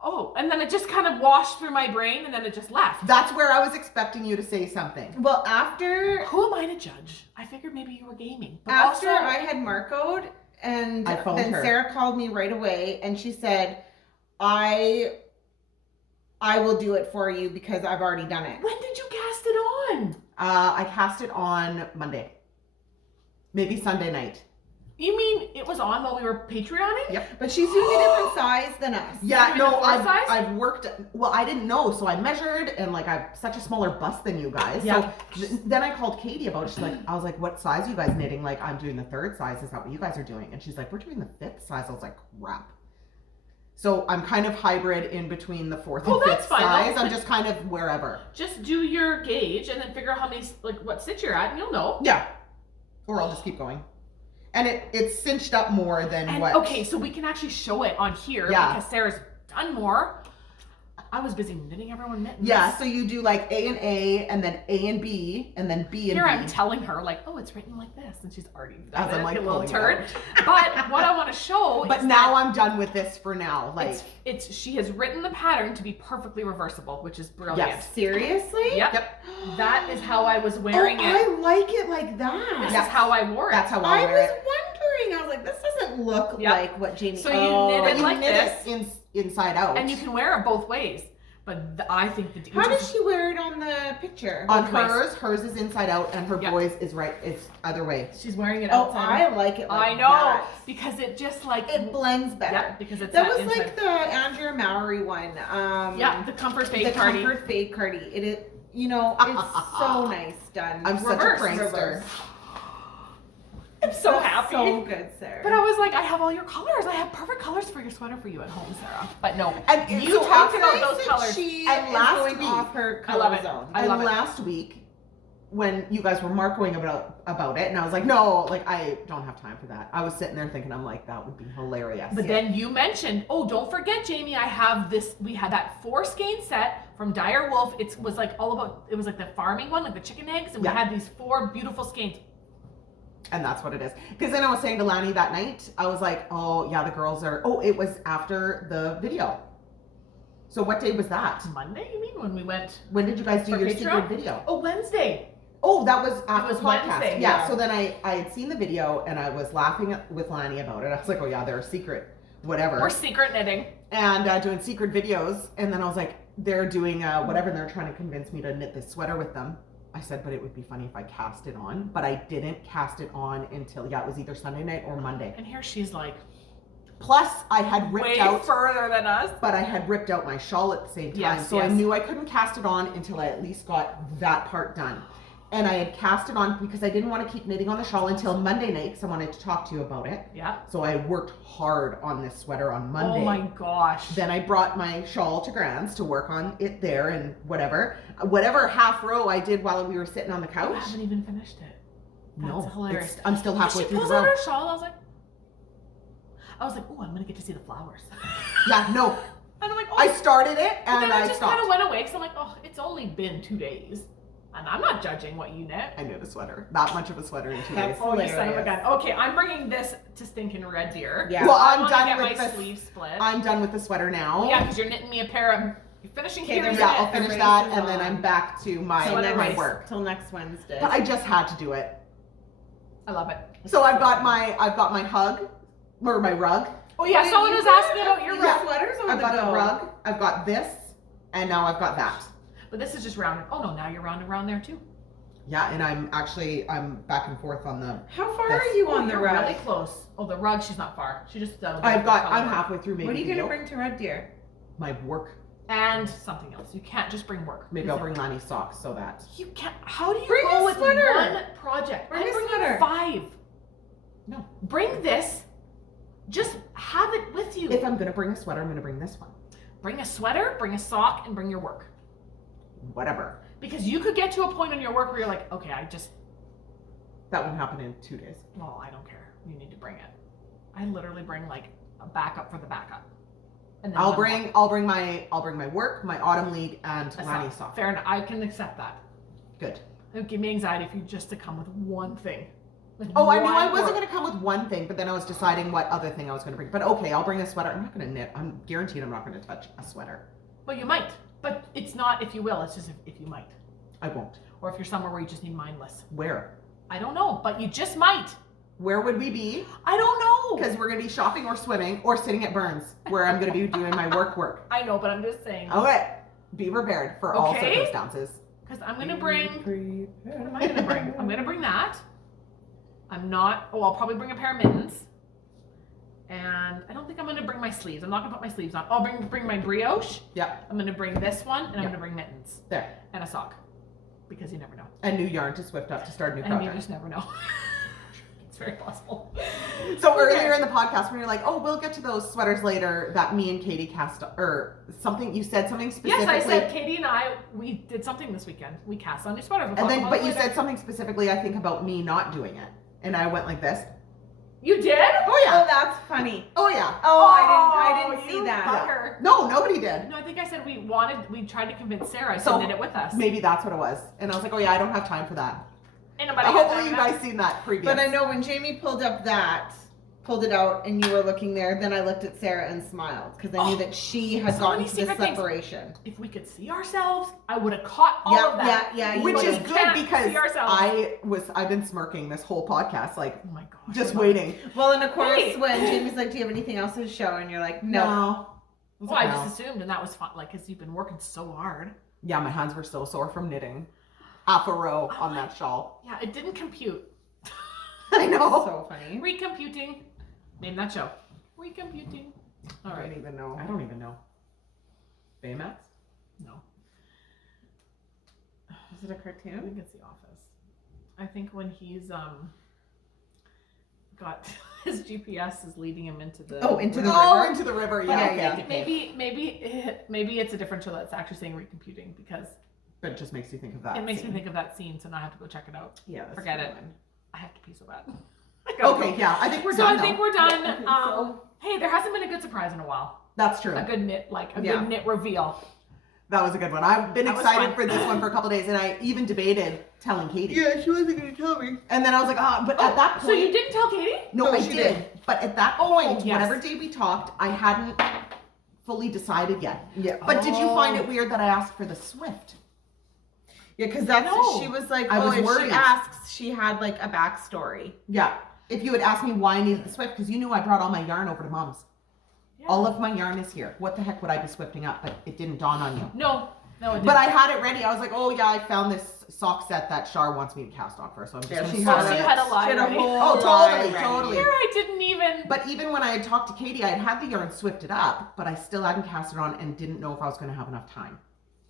Oh, and then it just kind of washed through my brain and then it just left. That's where I was expecting you to say something. Well, after Who am I to judge? I figured maybe you were gaming. But after also, I had Marcoed, and I phoned then her. Sarah called me right away, and she said, I will do it for you because I've already done it. when did you cast it on? I cast it on Monday. Maybe Sunday night. You mean it was on while we were Patreoning? Yep. But she's doing a different size than us. Yeah, Doing no, the four size? I've worked. Well, I didn't know, so I measured, and like I've such a smaller bust than you guys. Yeah. So then I called Katie about it. She's like, I was like, what size are you guys knitting? Like, I'm doing the 3rd size. Is that what you guys are doing? And she's like, we're doing the 5th size. I was like, crap. So I'm kind of hybrid in between the 4th Oh, and 5th that's fine, size. though. I'm just kind of wherever. Just do your gauge and then figure out how many, like what stitch you're at and you'll know. Yeah. Or I'll just keep going. And it's cinched up more than And, what. okay, so we can actually show it on here Yeah. because Sarah's done more. I was busy knitting everyone mittens. Yeah, so you do like A, and then A and B, and then B and Here B. I'm telling her like, oh, it's written like this, and she's already done As I'm, it, like, a little pulling it turd. out. But what I want to show But is now that I'm done with this for now. Like, it's she has written the pattern to be perfectly reversible, which is brilliant. Yes. Seriously? Yep. That is how I was wearing it. I like it like This that. Yeah. is how I wore it. that's how I I was wear it. wondering. I was like, this doesn't look Yep. like what Jamie. So you knit But it you like knit this. it inside out. And you can wear it both ways. But I think the How does she wear it on the picture? on both ways. hers is inside out, and her Yep. boys is right. It's other way. She's wearing it Oh, outside. I like it like I know that. because it just like It blends better. Yep, because it's That was inside. like the Andrea Mowry one. Yeah, the comfort fade the party. comfort fade party. It is, you know, it's so nice done. I'm such a Reverse. prankster. I'm so That's happy. So good, Sarah. But I was like, I have all your colors. I have perfect colors for your sweater for you at home, Sarah. But no, And you so talked it's about nice those that colors. She And is last going week- off her I love color it. zone. I love and it. last week, when you guys were marking about it, and I was like, no, like I don't have time for that. I was sitting there thinking, I'm like, that would be hilarious. But then you mentioned, oh, don't forget, Jamie, I have this. We had that 4 skein set from Dire Wolf. It was like all about. It was like the farming one, like the chicken eggs, and we Yeah. had these 4 beautiful skeins. And that's what it is. Because then I was saying to Lani that night, I was like, oh, yeah, the girls are. Oh, it was after the video. So what day was that? Monday, you mean, when we went? When did you guys do For your Patreon? secret video? Oh, Wednesday. Oh, that was after was the podcast. Wednesday, Yeah. yeah. So then I had seen the video and I was laughing with Lani about it. I was like, oh yeah, they're a secret, whatever. We're secret knitting. And doing secret videos. And then I was like, they're doing whatever. And they're trying to convince me to knit this sweater with them. I said, but it would be funny if I cast it on. But I didn't cast it on until, yeah, it was either Sunday night or Monday. And here she's like, Plus, I had ripped way out, further than us. but I had ripped out my shawl at the same time. Yes, so I yes. knew I couldn't cast it on until I at least got that part done. and I had cast it on because I didn't want to keep knitting on the shawl until Monday night because I wanted to talk to you about it. Yeah. So I worked hard on this sweater on Monday. Oh my gosh. Then I brought my shawl to Grand's to work on it there and whatever half row I did while we were sitting on the couch. I haven't even finished it. That's No, hilarious. I'm still halfway She through pulls the out row. her shawl. I was like, oh, I'm gonna get to see the flowers. Yeah, no. And I'm like, oh. I started it But and then I I just kind stopped. of went away because I'm like, oh, it's only been 2 days, and I'm not judging what you knit. I knit a sweater. That much of a sweater in 2 That's days. Oh, you son of a hilarious. gun. Okay, I'm bringing this to stinking Red Deer. Yeah. Well, I I'm wanna done get with my this. sleeve split. I'm done with the sweater now. Yeah, because you're knitting me a pair of. You're finishing Okay, here. there's Yeah, that. I'll finish The that race is and then on. I'm back to my Sweater race. work. Till next Wednesday. But I just had to do it. I love it. So I've got my hug or my rug. Oh yeah, someone was asking about your Yeah. rug. sweaters on I've the got go. the rug. I've got this, and now I've got that. But this is just round. Oh no, now you're round and round there too. Yeah, and I'm back and forth on the. How far Yes. are you on the You're rug? really close. Oh, the rug. She's not far. She just. I'm halfway through. Maybe What are you the gonna yoke. bring to Red Deer? My work. And something else. You can't just bring work. Maybe Is I'll it- bring Lanny's socks so that. You can't. How do you Bring go a with sweater. one project? Bring I'm a bringing sweater. 5. No. Bring this. Just have it with you. If I'm gonna bring a sweater, I'm gonna bring this one. Bring a sweater, bring a sock, and bring your work. Whatever. Because you could get to a point on your work where you're like, okay, That won't happen in 2 days. well, I don't care. You need to bring it. I literally bring like a backup for the backup. And then I'll one bring my work, my autumn league, and more. Lanny's socks. Fair enough. I can accept that. Good. It would give me anxiety if you just to come with one thing. Like Oh, I knew I one wasn't work. gonna come with one thing, but then I was deciding what other thing I was gonna bring. But okay, I'll bring a sweater. I'm not gonna knit. I'm guaranteed I'm not gonna touch a sweater. Well, you might. But it's not if you will. It's just if you might. I won't. Or if you're somewhere where you just need mindless. Where? I don't know, but you just might. Where would we be? I don't know. Because we're gonna be shopping or swimming or sitting at Burns, where I'm gonna be doing my work. I know, but I'm just saying. Okay. Be prepared for all Okay. circumstances. Because I'm gonna bring. Prepared. What am I gonna bring? I'm gonna bring that. I'm not. Oh, I'll probably bring a pair of mittens. And I don't think I'm gonna bring my sleeves. I'm not gonna put my sleeves on. I'll bring my brioche. Yep. I'm gonna bring this one, and I'm Yep. gonna bring mittens There. and a sock, because you never know, And new yarn to Swift up to start a new and you project. just never know. It's very possible. So Okay. earlier in the podcast, when you're like, "Oh, we'll get to those sweaters later," that me and Katie cast or something. You said something specifically. Yes, I said Katie and I we did something this weekend. We cast on new sweaters. We'll And talk then, about but it you later. said something specifically. I think about me not doing it, and I went like this. You did? Oh Oh, yeah. that's funny. Oh yeah. Oh, I didn't you see that. bugger. No, nobody did. No, I think I said we tried to convince Sarah So, to knit it with us. Maybe that's what it was. And I was like, "Oh yeah, I don't have time for that." Ain't nobody got Hopefully, time you for that. guys seen that previous. But I know when Jamie pulled it out, and you were looking there, then I looked at Sarah and smiled because I knew that she had So gotten many to the secret things. separation. If we could see ourselves, I would have caught all of that. Yeah. you Which would've- is we good can't because see ourselves. I've been smirking this whole podcast, like Oh my gosh. just waiting. Well, and of course, Hey. when Jamie's like, "Do you have anything else to show?" and you're like, "No." I was Well, I like, "No." just assumed, and that was fun, like, because you've been working so hard. Yeah, my hands were so sore from knitting. Half a row on that shawl. Yeah, it didn't compute. I know. So funny. Recomputing. Name that show. Recomputing. All I right. don't even know. I don't even know. Baymax? No. Is it a I cartoon? think it's The Office. I think when he's got his GPS is leading him into the Into the Oh, river? into the river. But Yeah, I yeah. think maybe it's a different show that's actually saying recomputing because But it just makes you think of that. it makes me scene. think of that scene. So now I have to go check it out. Yeah. that's Forget a it. good one. I have to pee so bad. I gotta Okay, go. yeah. I think we're So done. I think now. we're done. I think so. Hey, there hasn't been a good surprise in a while. That's true. A good knit, Yeah. good knit reveal. That was a good one. I've been That was excited fun. for this one for a couple days, and I even debated telling Katie. Yeah, she wasn't gonna tell me. And then I was like, but at that point, So you didn't tell Katie? no, Oh, I she did. did. But at that Oh, point, yes. whatever day we talked, I hadn't fully decided yet. Yeah. But did you find Oh. it weird that I asked for the Swift? Yeah, because that's No. she was like, I was if worried. she asks, she had like a backstory. Yeah. If you had asked me why I needed the Swift, because you knew I brought all my yarn over to Mom's. Yeah. All of my yarn is here. What the heck would I be swifting up? But it didn't dawn on you. No, it didn't. But I had it ready. I was like, oh yeah, I found this sock set that Char wants me to cast on for. So I'm just Yeah, going she to had so start you it. had a lie She had a ready. whole Oh, lie totally, ready. totally. Here I didn't even. But even when I had talked to Katie, I had the yarn swifted up, but I still hadn't cast it on and didn't know if I was going to have enough time.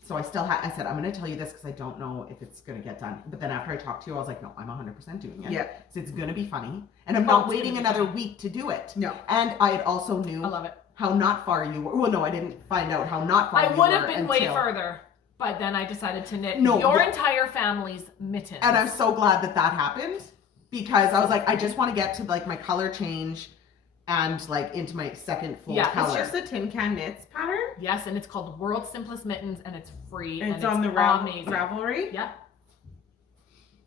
So I still had, I said, I'm going to tell you this because I don't know if it's going to get done. But then after I talked to you, I was like, no, I'm 100% doing it. Yeah. So it's going to be funny. And I'm not it's waiting gonna be another funny. week to do it. No. And I had also knew I love it. how not far you were. Well, no, I didn't find out how not far I you would were have been way until- further, but then I decided to knit No, your yeah. entire family's mittens. And I'm so glad that that happened because I was like, I just want to get to like my color change and like into my second full Yeah, it's color. It's just a tin can knits pattern. Yes, and it's called World's Simplest Mittens, and it's free. And and it's on the amazing. Ravelry. Yeah.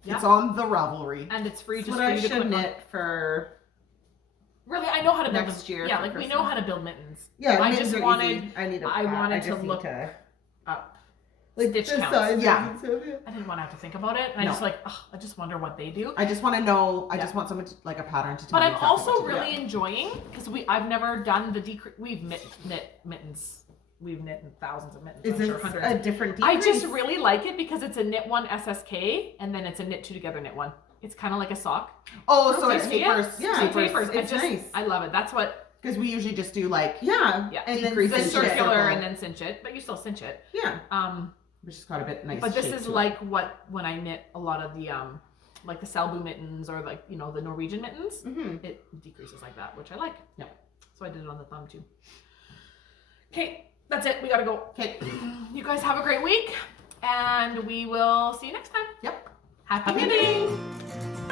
It's on the Ravelry. And it's free. That's Just what for I you to should click on. knit for. Really, I know how to build Next them. year Yeah, for like we know Christmas. how to build mittens. Yeah, I mittens just are wanted easy. I need a I pat. wanted just to need look to, up like stitch the counts. sizes Yeah. and stuff, yeah. I didn't want to have to think about it, and I No. just like, ugh, I just wonder what they do. I just want to know. I Yeah. just want someone to, like a pattern to tell But me I'm exactly also what to do. really enjoying because I've never done the decrease. We've knit mittens. We've knit thousands of mittens. Is I'm this sure hundreds. a different I decrease? just really like it because it's a knit one SSK and then it's a knit two together knit one. It's kind of like a sock. Oh, so Do you it see it? tapers. Yeah, It tapers. It's nice. I love it. That's what. Because we usually just do like, Yeah. Yeah. And then Decrease The and cinch it. circular circle. and then cinch it, but you still cinch it. Yeah. we just got a bit nice. But this shape is to it. like what when I knit a lot of the like the Selbu mittens or like the Norwegian mittens, Mm-hmm. it decreases like that, which I like. Yeah. So I did it on the thumb too. Okay, that's it. We gotta go. Okay. You guys have a great week, and we will see you next time. Yep. Happy Happy knitting.